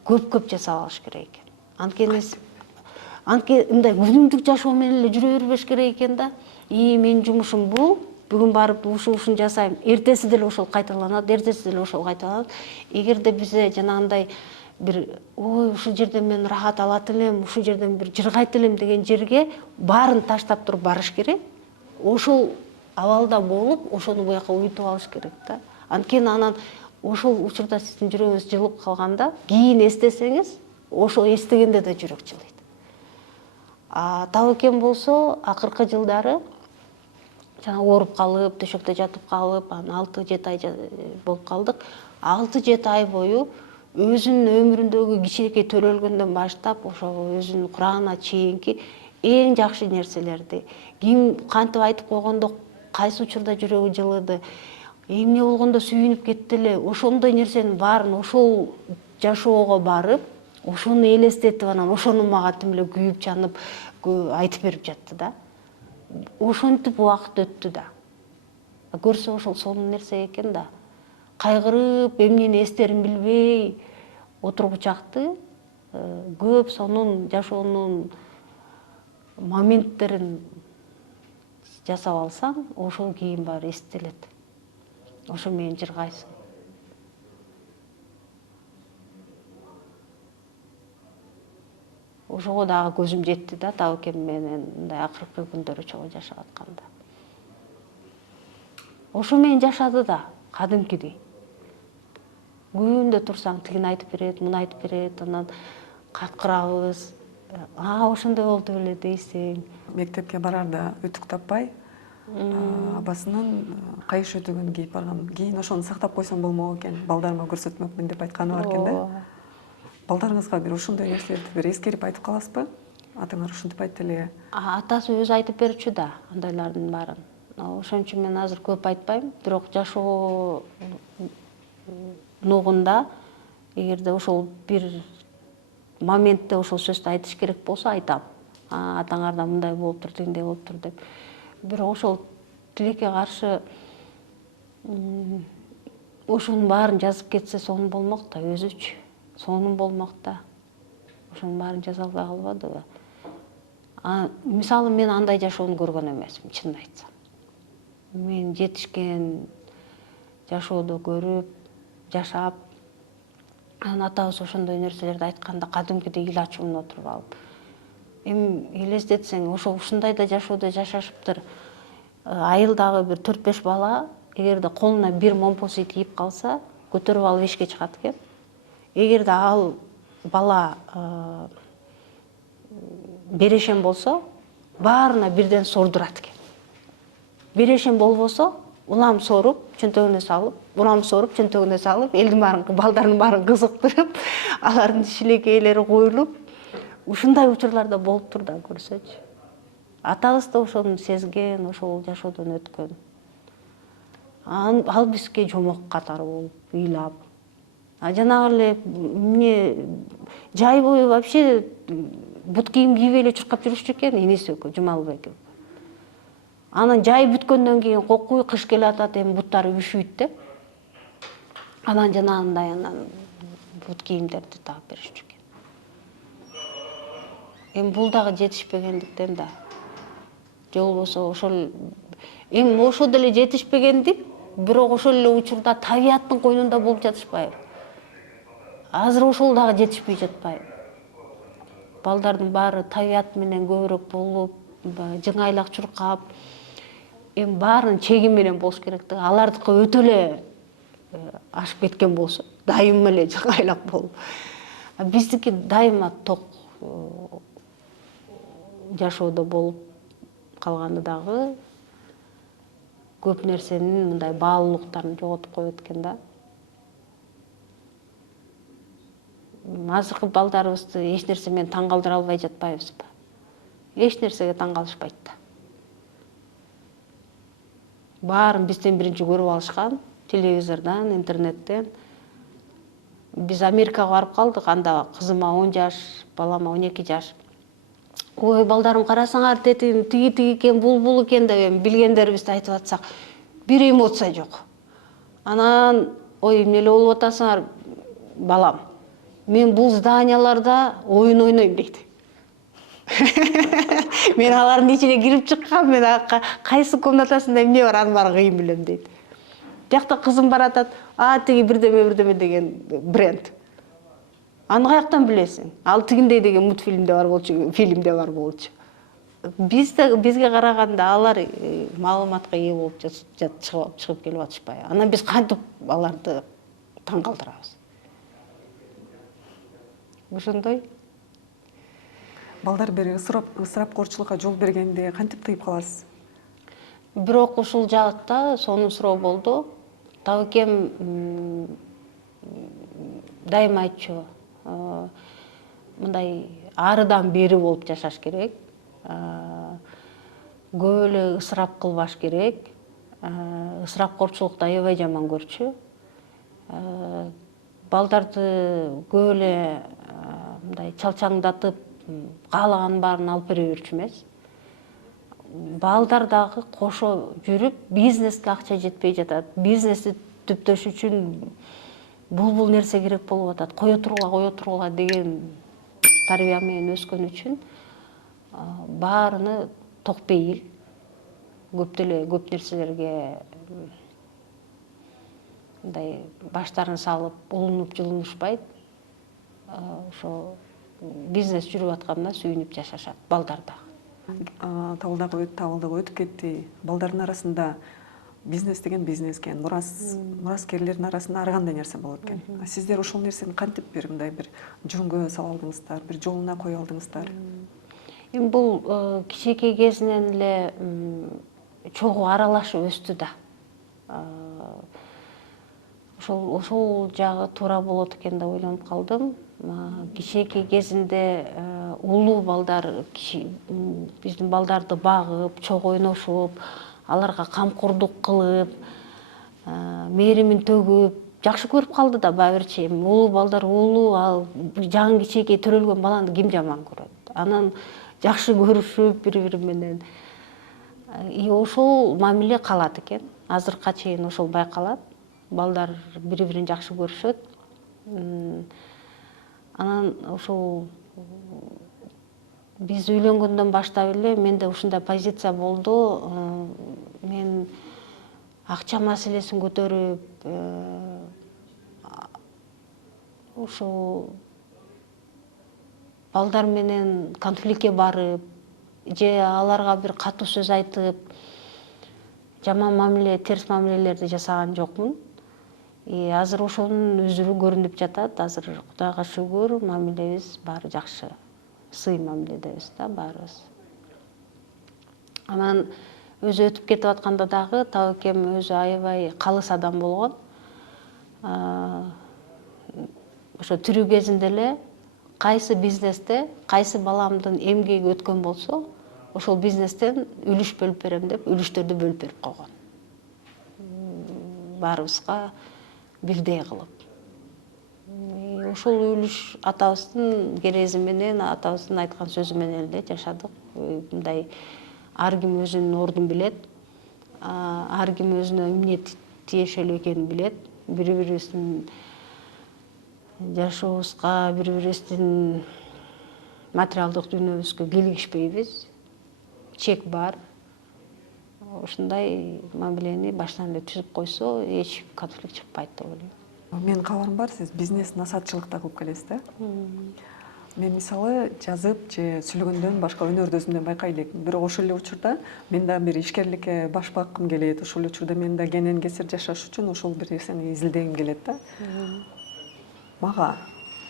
көп жасап алыш керек экен. Анткени мындай күнүмдүк жашоо менен эле жүрө бербеш керек экен да. Менин жумушум бул, бүгүн барып ушун жасайм, эртеси деле ошол кайталанат, Эгерде бизе жанагындай бир ушул жерден мен рахат алат элем, ушул жерден бир жыргайт элем деген жерге баарын таштап туруп барыш керек. Ошол абалда болуп, ошону буяка уютуп алыш керек да. Анткени анан ошол учурда сиздин жүрөгүңүз жылып калганда, кийин эстесеңиз, ошол эстегенде да жүрөк жылыйт. Табакем болсо, акыркы жылдары жана ооруп калып, төшөктө жатып калып, анан 6-7 ай болуп калдык. 6-7 ай бою өзүнүн өмүрүндөгү кичинекей төрөлгөндөн баштап, ошо өзүнүн курагына чейинки эң жакшы нерселерди, ким кантип айтып койгондо, кайсы учурда жүрөгү жылыды, эмне болгондо сүйүнүп кетти эле, ошондой нерсенин баарын ошол жашоого барып, ошону элестетип, анан ошону мага тим эле күйүп чанып айтып берип жатты да. Ошентип убакыт өттү да. Көрсө ошол сонун нерсе экен да. Кайгырып, эмнени эстерин билбей отургучакты көп сонун жашоонун моменттерин жасап алсаң, ошол кийин баары эстелет. Ошо менен жыргайсың. Ошого дагы көзүм жетти да, табакем менен мындай акыркы күндөрү чогуу жашап атканда. Ошо менен жашады да, кадимкидей. Күндө турсаң, тигини айтып берет, муну айтып берет, анан каткырабыз. Ошондой болду беле дейсиң. Мектепке барарда үтүк таппай, абасынын кайыш өтөгүн кийип барган. Кийин ошону сактап койсом болмок экен, балдарыма көрсөтмөкмүн деп айтканы бар экен да. Балдарыңызга бир ушундай нерселерди бир эскерип айтып каласызбы? Атаңар ушинтип айтты эле. Атасы өзү айтып берчү да, андайлардын баарын. Ошон үчүн мен азыр көп айтпайм, бирок жашоо нугунда эгерде ошол бир моментте ошол сөздү айтыш керек болсо айтам. Атаңарда мындай болуптур, тигиндей болуптур деп. Бирок ошол тилекке каршы ошонун баарын жазып кетсе сонун болмок да, өзүчү. Сонун болмок да. Ошонун баарын жаза албай калбадыбы? Мисалы мен андай жашоону көргөн эмесмин, чынын айтсам. Мен жетишкен жашоодо көрүп, жашап, анан атабыз ошондой нерселерди айтканда кадимкидей ил ачуумен отуруп алып, Эми элестетсең, ушундай да жашоодо жашашыптыр. Айылдагы бир 4-5 бала эгерде колуна бир момпосый тийип калса, көтөрүп алып эшикке чыгат экен. Эгерде ал бала берешен болсо, баарына бирден сордурат экен. Берешен болбосо, улам соруп, чөнтөгүнө салып, улам соруп, чөнтөгүнө салып, элдин баарын, балдардын баарын кызыктырып, алардын шилекейлери коюлуп, ушундай учурларда болуптур да, көрсөчү. Атабыз да ошону сезген, ошол жашоодон өткөн. Ал бизге жомок катары болуп, ыйлап. Жанагы эле эмне жай бою вообще бут кийим кийбей эле чуркап жүрүшчү экен, энеси экөө, Жумалбек экөө. Анан жай бүткөндөн кийин кокуй кыш келе атат, эми буттары үшүйт деп. Анан жанагындай бут кийимдерди таап беришчү экен. Эми бул дагы жетишпегендиктен да. Же болбосо ошол эми ошо деле жетишпегендик, бирок ошол эле учурда табияттын койнунда болуп жатышпайбы? Азыр ошол дагы жетишпей жатпайбы? Балдардын баары табият менен көбүрөөк болуп, жыңайлак чуркап, эми баарынын чеги менен болуш керек да. Алардыкы өтө эле ашып кеткен болсо, дайыма эле жыңайлак болуп. Биздики дайыма ток жашоодо болуп калганы дагы көп нерсенин мындай баалуулуктарын жоготуп коет экен да. Азыркы балдарыбызды эч нерсе менен таң калтыра албай жатпайбызбы? Эч нерсеге таң калышпайт да. Баарын бизден биринчи көрүп алышкан, телевизордон, интернеттен. Биз Америкага барып калдык, анда кызыма 10 жаш, балама 12 жаш. Ой, балдарым, карасаңар, тетин тиги экен, бул экен деп билгендерибизди айтып атсак, бир эмоция жок. Анан, ой, эмне эле болуп атасыңар, балам? Мен бул зданияларда оюн ойнойм дейт. Мен алардын ичине кирип чыккам, мен кайсы комнатасында эмне бар, анын баарын кыйын билем дейт. Жакта кызым баратат, тиги бирдеме деген бренд. Аны каяктан билесиң? Ал тигиндей деген мультфильмде бар болчу, фильмде бар болчу. Бизге караганда алар маалыматка ээ болуп чыгып келип атышпайбы? Анан биз кантип аларды таң калтырабыз? Ошондой. Балдар бери ысырапкорчулукка жол бергенде кантип тыйып каласыз? Бирок ушул жагытта сонун суроо болду. Табыкем дайыма айтчу, мындай арыдан бери болуп жашаш керек. Көп эле ысырап кылбаш керек. Ысырапкорчулукту аябай жаман көрчү. Балдарды көп эле мындай чалчаңдатып, каалаганын баарын алып бере берчү эмес. Балдар дагы кошо жүрүп, бизнеске акча жетпей жатат. Бизнести түптөш үчүн бул нерсе керек болуп атат. Кое тургула деген тарбия менен өскөн үчүн баарыны токпейил, көп нерселерге мындай баштарын салып, улунуп жылынышпайт. Ошо бизнес жүрүп атканына сүйүнүп жашашат балдар дагы. Табылдагы өтүп кетти. Балдардын арасында бизнес деген бизнес экен, мураскерлердин арасында ар кандай нерсе болот экен. Сиздер ошол нерсени кантип мындай бир жөнгө сала алдыңыздар, бир жолуна кое алдыңыздар? Эми бул кичинекей кезинен эле чогуу аралашып өстү да. Ошол жагы туура болот экен деп ойлонуп калдым. Кичинекей кезинде улуу балдар биздин балдарды багып, чогуу ойношуп, аларга камкордук кылып, мээримин төгүп, жакшы көрүп калды да баары-бирчи. Улуу балдар ал жаңы кичинекей төрөлгөн баланы ким жаман көрөт? Анан жакшы көрүшүп бири-бири менен. Ошол мамиле калат экен. Азыркыга чейин ошол байкалат. Балдар бири-бирин жакшы көрүшөт. Анан ошол биз үйлөнгөндөн баштап эле менде ушундай позиция болду. Мен акча маселесин көтөрүп, ошол балдар менен конфликтке барып же аларга бир катуу сөз айтып жаман мамиле, терс мамилелерди жасаган жокмун. Азыр ошонун үзүрү көрүнүп жатат. Азыр Кудайга шүгүр, мамилебиз баары жакшы. Сый мамиледебиз да баарыбыз. Анан өзү өтүп кетип атканда дагы Табакем өзү аябай калыс адам болгон. Ошо тирүү кезинде эле кайсы бизнесте кайсы баламдын эмгеги өткөн болсо, ошол бизнестен үлүш бөлүп берем деп, үлүштөрдү бөлүп берип койгон. Баарыбызга бирдей кылып. Ошол үлүш атабыздын керези менен, атабыздын айткан сөзү менен эле жашадык. Мындай ар ким өзүнүн ордун билет, ар ким өзүнө эмне тиешелүү экенин билет. Бири-бирибиздин жашообузга, бири-бирибиздин материалдык дүйнөбүзгө кийлигишпейбиз. Чек бар. Ушундай мамилени баштан эле түзүп койсо, эч конфликт чыкпайт деп ойлойм. Менин кабарым бар, сиз бизнес насаатчылыкта кылып келесиз да? Мен мисалы жазып же сүйлөгөндөн башка өнөрдү өзүмдөн байкай элекмин. Бирок ошол эле учурда мен да бир ишкерликке баш баккым келет. Ошол учурда мен да кенен кесир жашаш үчүн ошол бир нерсени изилдегим келет да. Мага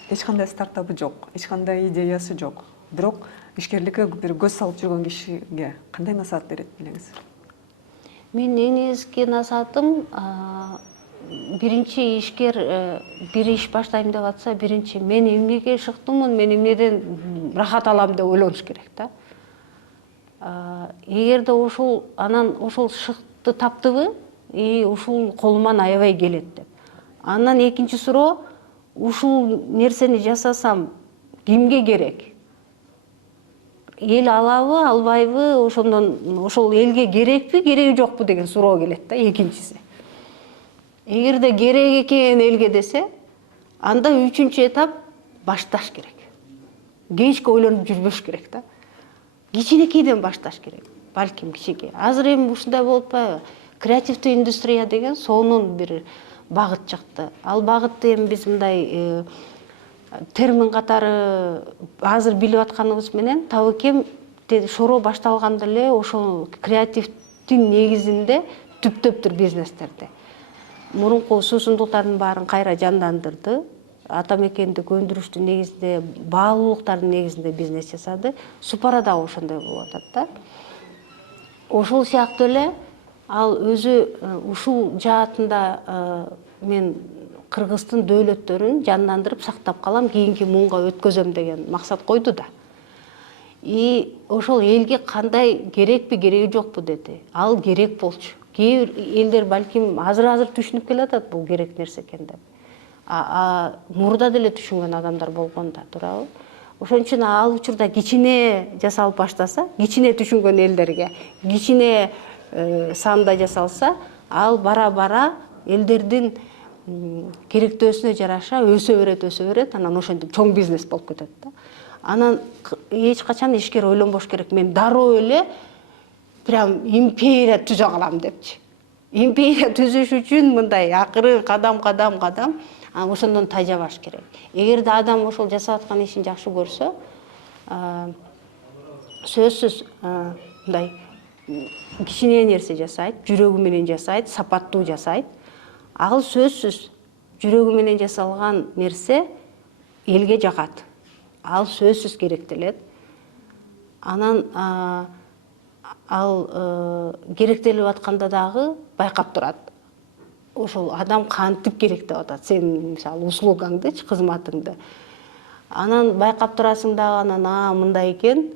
эч кандай стартабы жок, эч кандай идеясы жок. Бирок ишкерликке бир көз салып жүргөн кишиге кандай насаат берет элеңиз? Мен эң негизги насаатым биринчи ишкер бир иш баштайм деп атса, биринчи мен эмнеге шыктыммын, мен эмнеден рахат алам деп ойлонуш керек да. Эгерде ошол анан ошол шыкты таптыбы, ушул колуман аябай келет деп. Анан экинчи суроо, ушул нерсени жасасам кимге керек? Эл алабы, албайбы, ошондон ошол элге керекпи, кереги жокпу деген суроо келет да экинчиси. Эгерде керек экен элге десе, анда үчүнчү этап башташ керек. Кечке ойлонуп жүрбөш керек да. Кичинекейден башташ керек. Балким кичике. Азыр эми ушундай болуп атпайбы? Креативдүү индустрия деген сонун бир багыт чыкты. Ал багытты эми биз мындай термин катары азыр билип атканыбыз менен Табакем шороо башталганда эле ошол креативдин негизинде түптөптүр бизнестерди. Мурунку суусундуктардын баарын кайра жандандырды. Ата мекендик өндүрүштүн негизинде, баалуулуктардын негизинде бизнес жасады. Супара дагы ошондой болуп атат да. Ошол сыяктуу эле ал өзү ушул жаатында мен Кыргыздын дөөлөттөрүн жандандырып сактап калам, кийинки муунга өткөзөм деген максат койду да. Ошол элге кандай керекпи, кереги жокпу деди. Ал керек болчу. Кээ бир элдер балким азыр түшүнүп келатат бул керек нерсе экен деп. Мурда деле түшүнгөн адамдар болгон да, туурабы? Ошон үчүн ал учурда кичине жасалып баштаса, кичине түшүнгөн элдерге, кичине санда жасалса, ал бара-бара элдердин керектөөсүнө жараша өсө берет, анан ошентип чоң бизнес болуп кетет да. Анан эч качан ишкер ойлонбош керек, мен дароо эле прям империя түзө калам депчи. Империя түзүш үчүн мындай акырын кадам ошондон тажабаш керек. Эгерде адам ошол жасап аткан ишин жакшы көрсө, сөзсүз мындай кичине нерсе жасайт, жүрөгү менен жасайт, сапаттуу жасайт. Ал сөзсүз жүрөгү менен жасалган нерсе элге жагат. Ал сөзсүз керектелет. Анан ал керектелип атканда дагы байкап турат. Ошол адам кантип керектеп атат, сен мисалы услугаңдычы, кызматыңды. Анан байкап турасың дагы, анан мындай экен,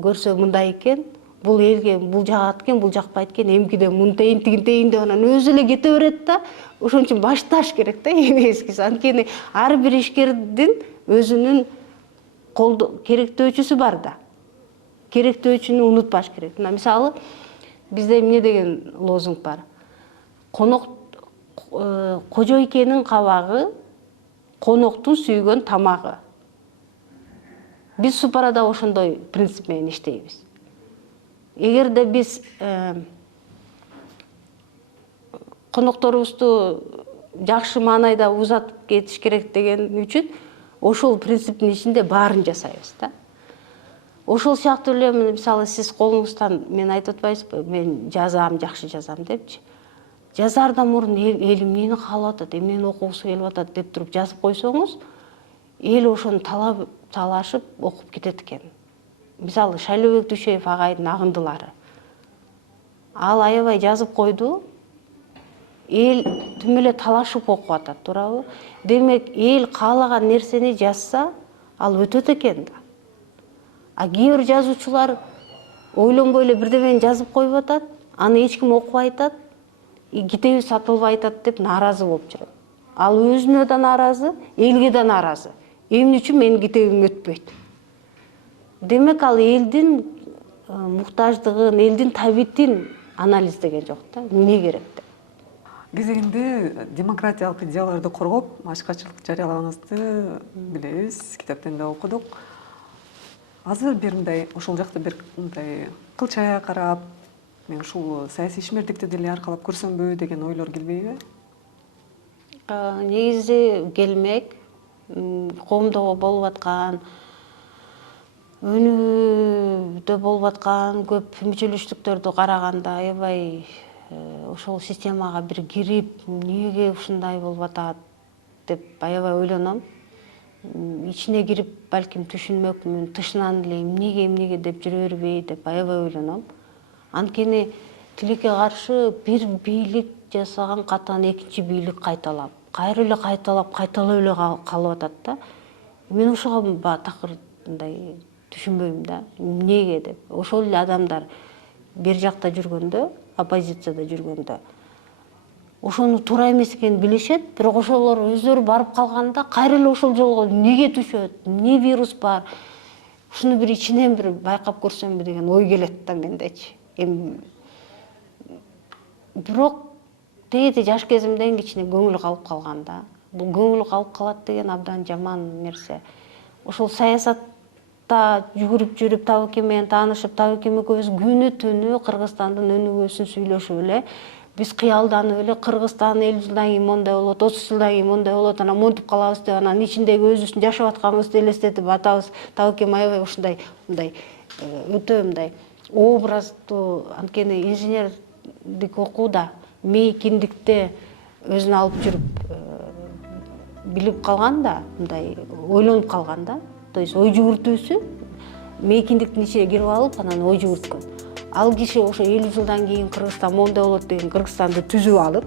көрсө мындай экен, бул элге бул жагат экен, бул жакпайт экен, эмкиде мынтейин, тигинтейин деп анан өзү эле кете берет да. Ошон үчүн башташ керек да эмескиси. Анткени ар бир ишкердин өзүнүн керектөөчүсү бар да. Керектөөчүнү унутпаш керек. Мисалы, бизде эмне деген лозунг бар? Кожойкенин кабагы, коноктун сүйгөн тамагы. Биз Супарада ошондой принцип менен иштейбиз. Эгерде биз конокторубузду жакшы маанайда узатып кетиш керек деген үчүн ошол принциптин ичинде баарын жасайбыз да. Ошол сыяктуу эле мисалы сиз колуңуздан мен айтып атпайсызбы, мен жазам, жакшы жазам депчи. Жазаардан мурун эл эмнени каалап атат, эмнени окугусу келип атат деп туруп жазып койсоңуз, эл ошону талашып окуп кетет экен. Мисалы Шайлообек Дүйшөев агайдын Агындылары. Ал аябай жазып койду. Эл түм эле талашып окуп атат, туурабы? Демек, эл каалаган нерсени жазса, ал өтөт экен да. А кээ бир жазуучулар ойлонбой эле бирдемени жазып коюп атат, аны эч ким окубай атат, китеби сатылбай атат деп нааразы болуп жүрөт. Ал өзүнө да нааразы, элге да нааразы. Эмне үчүн менин китебим өтпөйт? Демек, ал элдин муктаждыгын, элдин табитин анализдеген жок да, эмне керек деп. Кезегинде демократиялык идеяларды коргоп, ачкачылык жарыялаганыңызды билебиз, китептен да окудук. Азыр бир мындай ошол жакта бир мындай кылчая карап, мен ушул саясий ишмердикти деле аркалап көрсөмбү деген ойлор келбейби? Негизи келмек. Коомдо болуп аткан, өнүдө болуп аткан көп мүчөлүштүктөрдү караганда аябай ошол системага бир кирип, эмнеге ушундай болуп атат деп аябай ойлоном. Ичине кирип балким түшүнмөкмүн, тышынан эле эмнеге деп жүрө бербей деп аябай ойлоном. Анткени тилекке каршы бир бийлик жасаган катаны экинчи бийлик кайталап, кайра эле кайталап эле калып атат да. Мен ошого такыр мындай түшүнбөйм да, эмнеге деп. Ошол эле адамдар бир жакта жүргөндө, оппозицияда жүргөндө, ошону туура эмес экенин билишет, бирок ошолор өздөрү барып калганда кайра эле ошол жолго эмнеге түшөт, эмне вирус бар? Ушуну бир ичинен бир байкап көрсөмбү деген ой келет да мендечи. Бирок тегеде жаш кезимден кичине көңүл калып калган да. Бул көңүл калып калат деген абдан жаман нерсе. Ошол саясатта жүгүрүп жүрүп, Табыкен менен таанышып, Табыкен экөөбүз күнү түнү Кыргызстандын өнүгүүсүн сүйлөшүп эле, биз кыялданып эле Кыргызстан 50 жылдан кийин мондай болот, 30 жылдан кийин мондай болот, анан монтип калабыз деп, анан ичиндеги өзүбүздүн жашап атканыбызды элестетип атабыз. Табыкен аябай ушундай өтө мындай образдуу, анткени инженердик окууда мейкиндикте өзүн алып жүрүп билип калган да, мындай ойлонуп калган да. То есть ой жүгүртүүсү мейкиндиктин ичине кирип алып, анан ой жүгүрткөн. Ал киши ошо 50 жылдан кийин Кыргызстан мондай болот деген Кыргызстанды түзүп алып,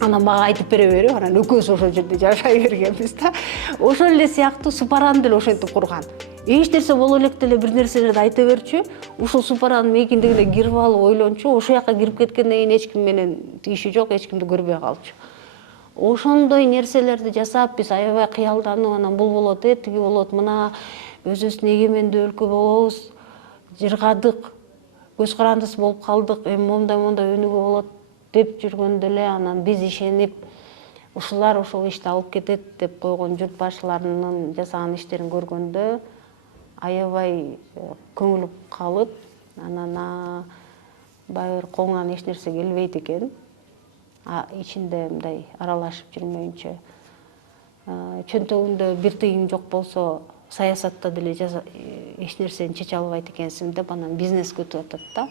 анан мага айтып бере берип, анан экөөбүз ошол жерде жашай бергенбиз да. Ошол эле сыяктуу Супаранды деле ошентип курган. Эч нерсе боло электе эле бир нерселерди айта берчү, ушул Супаранын мейкиндигине кирип алып ойлончу, ошол жака кирип кеткенден кийин эч ким менен иши жок, эч кимди көрбөй калчу. Ошондой нерселерди жасап, биз аябай кыялданып, анан бул болот, тиги болот, мына өзүбүздүн эгемендүү өлкө болобуз, жыргадык, көз карандысы болуп калдык, эми мондай өнүгүү болот деп жүргөндө эле анан биз ишенип, ушулар ошол ишти алып кетет деп койгон журт башчыларынын жасаган иштерин көргөндө аябай көңүл калып, анан баягы колуңан эч нерсе келбейт экен. Ичинде мындай аралашып жүрмөйүнчө, чөнтөгүндө бир тыйын жок болсо, саясатта деле эч нерсени чече албайт экенсиң деп, анан бизнеске өтүп атат да.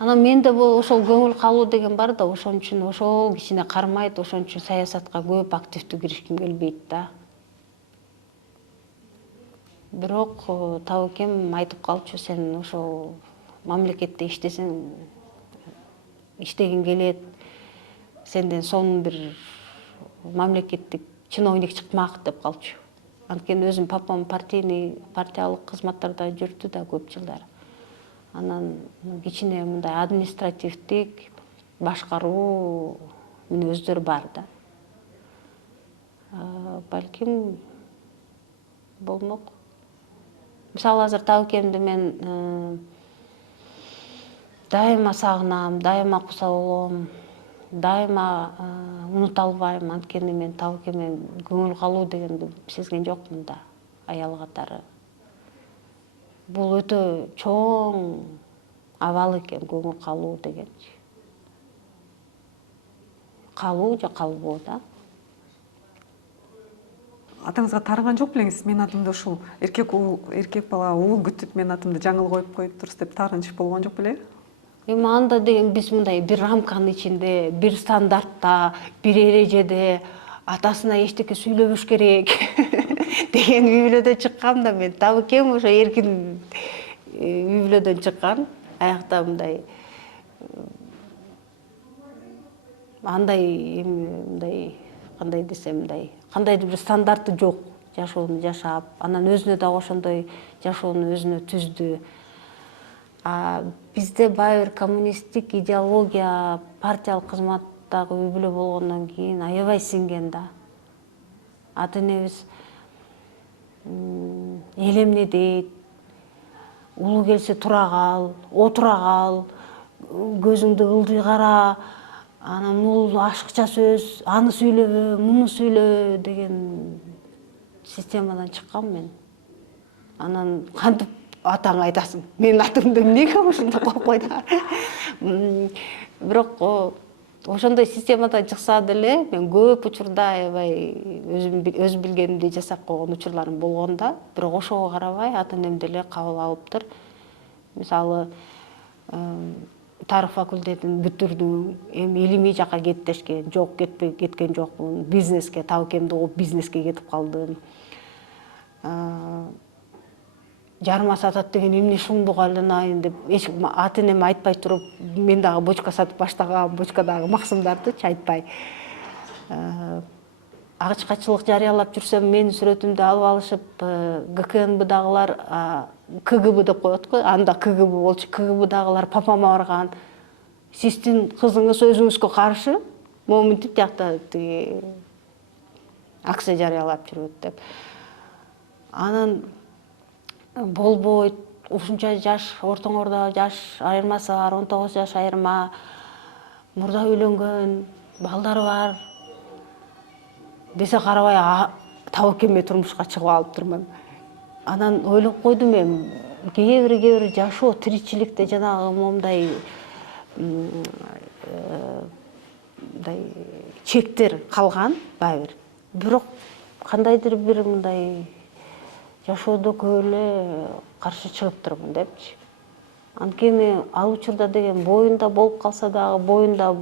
Анан менде ошол көңүл калуу деген бар да, ошон үчүн ошол кичине кармайт, ошон үчүн саясатка көп активдүү киришким келбейт да. Бирок Табыкен айтып калчу, сен ошол мамлекетте иштесең, иштегиң келет, сенден сонун бир мамлекеттик чиновник чыкмак деп калчу. Анткени өзүм папам партиялык кызматтарда жүрдү да көп жылдар. Анан кичине мындай административдик башкаруу мүнөздөр бар да. Балким болмок. Мисалы азыр Табыкенди мен дайыма сагынам, дайыма куса болом, дайыма унута албайм. Анткени мен Табыкен менен көңүл калуу дегенди сезген жокмун да, аял катары. Бул өтө чоң абал экен, көңүл калуу дегенчи. Калуу же калбоо да. атаңызга таарыган жок белеңиз? Менин атымды ушул эркек бала уул күтүп менин атымды жаңыл коюп коюптур деп таарынч болгон жок беле? Эми анда деген биз мындай бир рамканын ичинде, бир стандартта, бир эрежеде атасына эчтеке сүйлөбөш керек деген үй бүлөдөн чыккам да мен. Табыкем ошо эркин үй бүлөдөн чыккан. Аякта мындай андай эми мындай кандай десем мындай кандайдыр бир стандарты жок. Жашоону жашап, анан өзүнө дагы ошондой жашоону өзүнө түздү. Бизде баары коммунисттик идеология, партиялык кызматтагы үй бүлө болгондон кийин аябай сиңген да. Ата энебиз эл эмне дейт, улуу келсе тура кал, отура кал, көзүңдү ылдый кара, анан бул ашыкча сөз, аны сүйлөбө, муну сүйлө деген системадан чыккам мен. Анан кантип атаңа айтасың? Менин атымды эмнеге ушундай коюп койдуңар? Бирок ошондой системадан чыкса деле мен көп учурда аябай өз билгенимди жасап койгон учурларым болгон да. Бирок ошого карабай ата энем деле кабыл алыптыр. Мисалы, тарых факультетин бүтүрдүм, эми илимий жакка кетишкен жок, кеткен жокмун. Бизнеске, табыкемди угуп бизнеске кетип калдым. Жарма сатат деген эмне шуңдук айланайын деп ата энем айтпай туруп, мен дагы бочка сатып баштагам, бочкадагы максымдардычы айтпай. Агычкачылык жарыялап жүрсөм, менин сүрөтүмдү алып алышып, ГКНБдагылар КГБ деп коет го, анда КГБ болчу, КГБдагылар папама барган. Сиздин кызыңыз өзүңүзгө каршы, моминтип жакта тиги акция жарыялап жүрөт деп. Анан болбойт, ушунча жаш, ортоңордо жаш айырмасы бар, 19 жаш айырма, мурда үйлөнгөн, балдары бар десе карабай табыкеме турмушка чыгып алыптырмын. Анан ойлоп койдум эми, кээ бир жашоо тиричиликте жанагы момундай чектер калган баары. Бирок кандайдыр бир мындай жашоодо эле каршы чыгыптырмын депчи. Анткени ал учурда деген боюнда болуп калса дагы, боюнда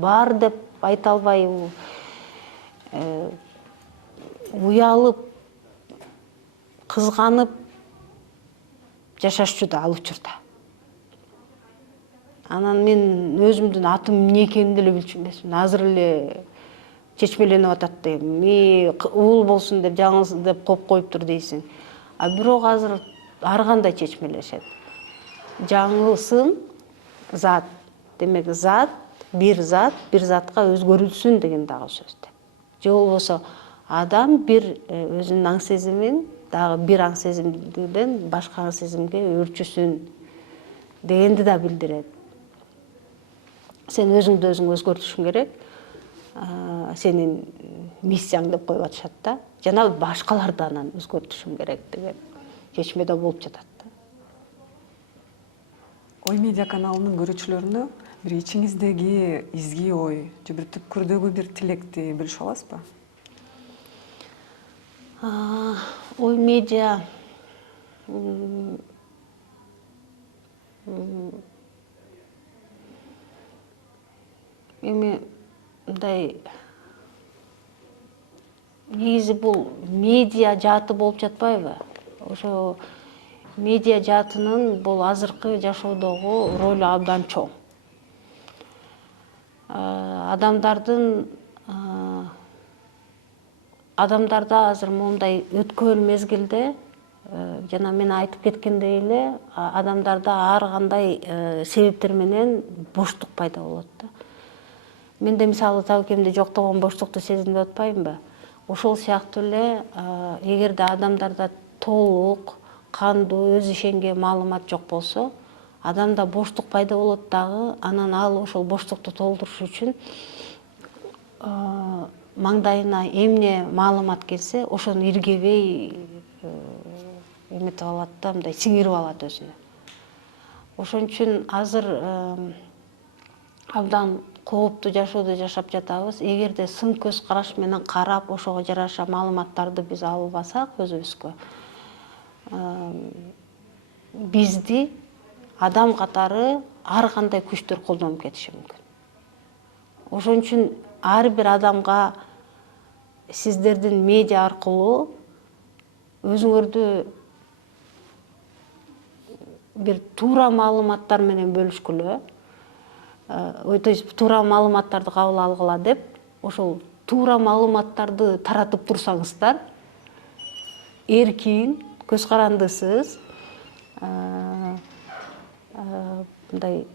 бар деп айта албай, уялып, кызганып жашашчу да ал учурда. Анан мен өзүмдүн атым эмне экенин деле билчү эмесмин. Азыр эле чечмеленип атат дейм. Уул болсун деп жаңыз деп коюптур дейсиң. Бирок азыр ар кандай чечмелешет. Жаңылсын зат. Демек бир затка өзгөрүлсүн деген дагы сөз деп. Же болбосо адам бир өзүнүн аң сезимин дагы бир аң сезимден башка аң сезимге өөрчүсүн дегенди да билдирет. Сен өзүңдү өзүң өзгөртүшүң керек. Сенин миссияң деп коюп атышат да. Жана башкаларды анан өзгөртүшүң керек деген чечмеде болуп жатат да. Ой медиа каналынын көрүүчүлөрүнө бир ичиңиздеги изги ой, же бир түпкүрдөгү бир тилекти бөлүшө аласызбы? Ой медиа эми мындай негизи бул медиа жааты болуп жатпайбы? Ошо медиа жаатынын бул азыркы жашоодогу ролу абдан чоң. Адамдарда азыр мондай өткөн мезгилде, жана мен айтып кеткендей эле, адамдарда ар кандай себептер менен боштук пайда болот да. Менде мисалы табыкемде жоктогон боштукту сезинбей атпаймынбы? Ошол сыяктуу эле, эгерде адамдарда толук, кандуу, өз ишенген маалымат жок болсо, адамда боштук пайда болот дагы, анан ал ошол боштукту толтуруш үчүн маңдайына эмне маалымат келсе, ошону иргебей эметип алат да, мындай сиңирип алат өзүнө. Ошон үчүн азыр абдан кооптуу жашоодо жашап жатабыз. Эгерде сын көз караш менен карап, ошого жараша маалыматтарды биз албасак өзүбүзгө, бизди адам катары ар кандай күчтөр колдонуп кетиши мүмкүн. Ошон үчүн ар бир адамга сиздердин медиа аркылуу өзүңөрдү бир туура маалыматтар менен бөлүшкүлө, то есть туура маалыматтарды кабыл алгыла деп, ошол туура маалыматтарды таратып турсаңыздар, эркин, көз карандысыз, мындай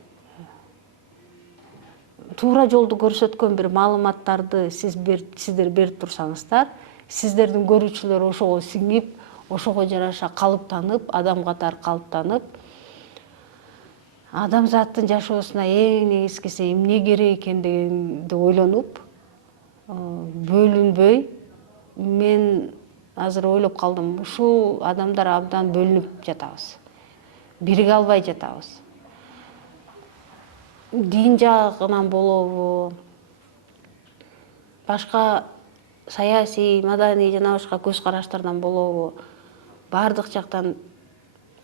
туура жолду көрсөткөн бир маалыматтарды сиздер берип турсаңыздар, сиздердин көрүүчүлөр ошого сиңип, ошого жараша калыптанып, адам катары калыптанып, адамзаттын жашоосуна эң негизгиси эмне керек экен дегенди ойлонуп, бөлүнбөй, мен азыр ойлоп калдым, ушул адамдар абдан бөлүнүп жатабыз. Бириге албай жатабыз. Дин жагынан болобу, башка саясий, маданий жана башка көз караштардан болобу, бардык жактан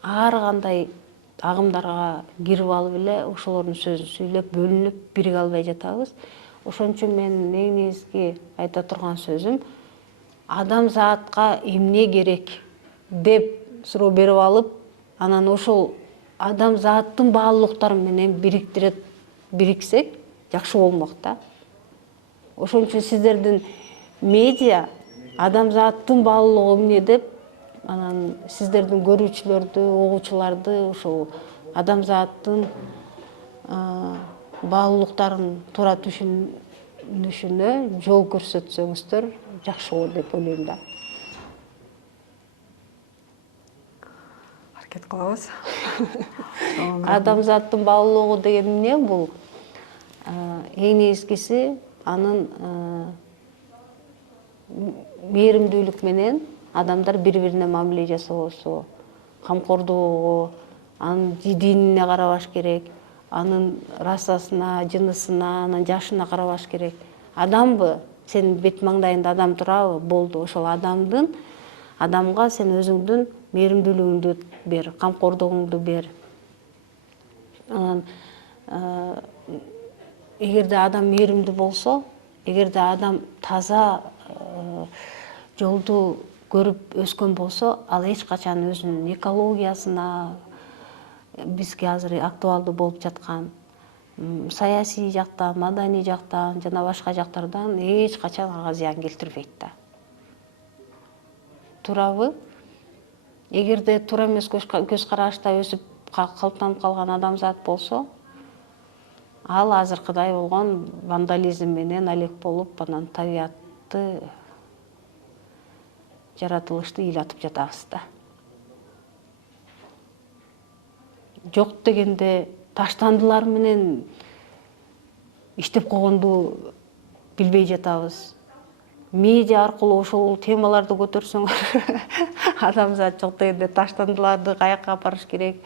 ар кандай агымдарга кирип алып эле ошолордун сөзүн сүйлөп, бөлүнүп, бириге албай жатабыз. Ошон үчүн менин эң негизги айта турган сөзүм, адамзатка эмне керек деп суроо берип алып, анан ошол адамзаттын баалуулуктары менен бириксек жакшы болмок да. Ошон үчүн сиздердин медиа адамзаттын баалуулугу эмне деп, анан сиздердин көрүүчүлөрдү, угуучуларды ошол адамзаттын баалуулуктарын туура түшүнүшүнө жол көрсөтсөңүздөр жакшы болот деп ойлойм да. Аракет кылабыз. Адамзаттын баалуулугу деген эмне? Бул эң негизгиси анын мээримдүүлүк менен адамдар бири-бирине мамиле жасоосу, камкордугу, анын динине карабаш керек, анын расасына, жынысына, анын жашына карабаш керек. Адамбы, сенин бет маңдайыңда адам турабы, болду. Ошол адамга сен өзүңдүн мээримдүүлүгүңдү бер, камкордугуңду бер. Анан эгерде адам мээримдүү болсо, эгерде адам таза жолду көрүп өскөн болсо, ал эч качан өзүнүн экологиясына, бизге азыр актуалдуу болуп жаткан саясий жактан, маданий жактан жана башка жактардан эч качан ага зыян келтирбейт да. Туурабы? Эгерде туура эмес көз карашта өсүп калыптанып калган адамзат болсо, ал азыркыдай болгон вандализм менен алек болуп, анан табиятты, жаратылышты ыйлатып жатабыз да. Жок дегенде таштандылар менен иштеп койгонду билбей жатабыз. Медиа аркылуу ошол темаларды көтөрсөңөр, адамзат жок дегенде таштандыларды каякка апарыш керек,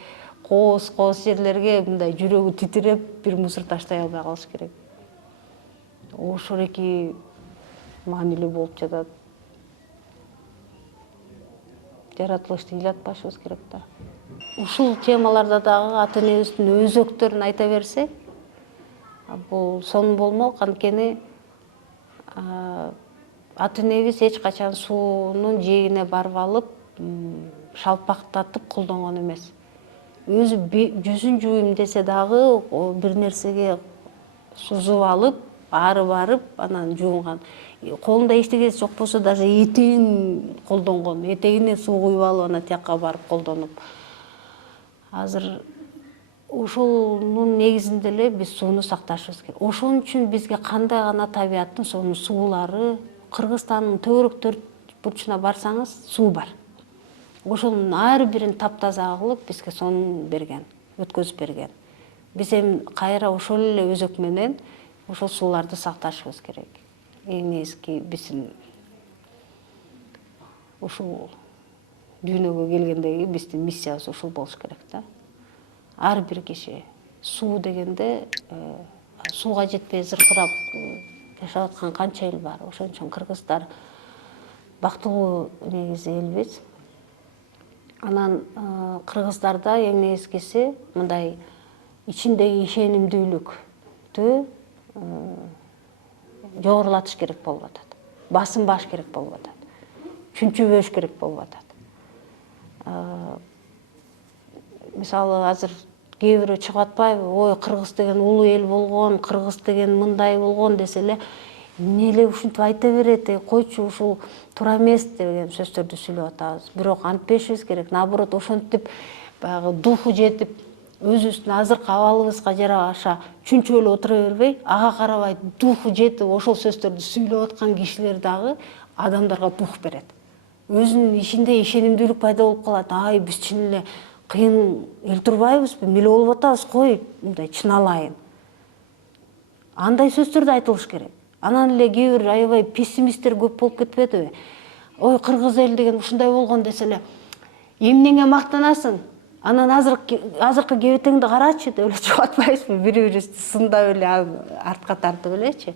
кооз жерлерге мындай жүрөгү титиреп, бир мусор таштай албай калыш керек. Ошореки маанилүү болуп жатат. Жаратылышты ыйлатпашыбыз керек да. Ушул темаларда дагы ата-энебиздин өзөктөрүн айта берсек, бул сонун болмок, анткени ата-энебиз эч качан суунун жээгине барып алып, шалпактатып колдонгон эмес. Өзү жүзүн жууйм десе дагы бир нерсеге сузуп алып, ары барып, анан жууган. Колунда эчтегеси жок болсо, даже этегин колдонгон, этегине суу куюп алып, анан тияка барып колдонуп. Азыр ошонун негизинде эле биз сууну сакташыбыз керек. Ошон үчүн бизге кандай гана табияттын сонун суулары, Кыргызстандын төрөк төрт бурчуна барсаңыз, суу бар. Ошонун ар бирин таптаза кылып бизге сонун берген, өткөзүп берген. Биз эми кайра ошол эле өзөк менен ошол сууларды сакташыбыз керек. Эң негизги биздин ушул дүйнөгө келгендеги биздин миссиябыз ушул болуш керек да. Ар бир киши суу дегенде сууга жетпей зыркырап жашап аткан канча эл бар. Ошон үчүн кыргыздар бактылуу негизи элбиз. Анан кыргыздарда эң негизгиси мындай ичиндеги ишенимдүүлүктү жогорулатыш керек болуп атат. Басынбаш керек болуп атат. Чүнчүбөш керек болуп атат. Мисалы азыр кээ бирөө чыгып атпайбы? Ой, кыргыз деген улуу эл болгон, кыргыз деген мындай болгон десе эле, эмне ушинтип айта берет, койчу ушул туура эмес деген сөздөрдү сүйлөп атабыз. Бирок антпешибиз керек. Наоборот, ошентип баягы духу жетип, өзүбүздүн азыркы абалыбызга жараша чүнчүп эле отура бербей, ага карабай духу жетип ошол сөздөрдү сүйлөп аткан кишилер дагы адамдарга дух берет. Өзүнүн ичинде ишенимдүүлүк пайда болуп калат. Ай, биз чын эле кыйын эл турбайбызбы, эмне болуп атабыз, кой мындай чыналайын. Андай сөздөрдү айтылыш керек. Анан эле кээ бир аябай пессимисттер көп болуп кетпедиби? Ой, кыргыз эл деген ушундай болгон десе эле, эмнеңе мактанасың? Анан азыркы кебетеңди карачы деп эле чыгып атпайбызбы? Бири-бирибизди сындап эле артка тартып элечи.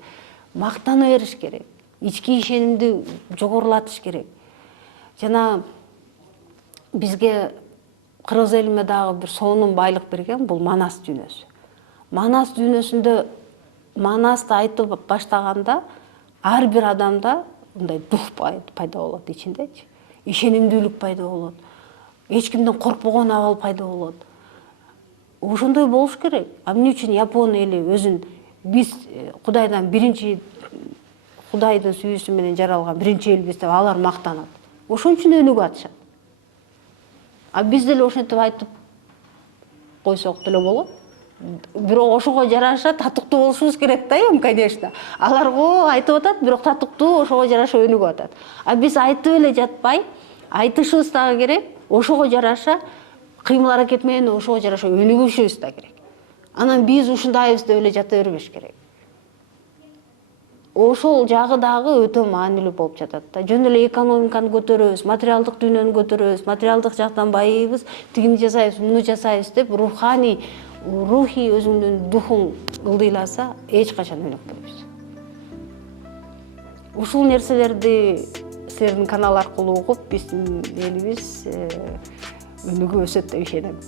Мактана бериш керек. Ички ишенимди жогорулатыш керек. Жана бизге кыргыз элиме дагы бир сонун байлык берген бул Манас дүйнөсү. Манас дүйнөсүндө Манасты айтып баштаганда ар бир адамда мындай дух пайда болот ичиндечи. Ишенимдүүлүк пайда болот. Эч кимден коркпогон абал пайда болот. Ошондой болуш керек. Эмне үчүн Япон эли өзүн биз Кудайдан биринчи Кудайдын сүйүүсү менен жаралган биринчи элбиз деп алар мактанат. Ошон үчүн өнүгүп атышат. А биз деле ошентип айтып койсок деле болот. Бирок ошого жараша татыктуу болушубуз керек да, конечно. Алар айтып атат, бирок татыктуу ошого жараша өнүгүп атат. А биз айтып эле жатпай, айтышыбыз дагы керек. Ошого жараша кыймыл аракет менен ошого жараша өнүгүшүбүз да керек. Анан биз ушундайбыз деп эле жата бербеш керек. Ошол жагы дагы өтө маанилүү болуп жатат да. Жөн эле экономиканы көтөрөбүз, материалдык дүйнөнү көтөрөбүз, материалдык жактан байыйбыз, тигини жасайбыз, муну жасайбыз деп руханий өзүңдүн духуң ылдыйласа, эч качан өнүкпөйбүз. Ушул нерселерди силердин канал аркылуу угуп, биздин элибиз өнүгүп өсөт деп ишенем.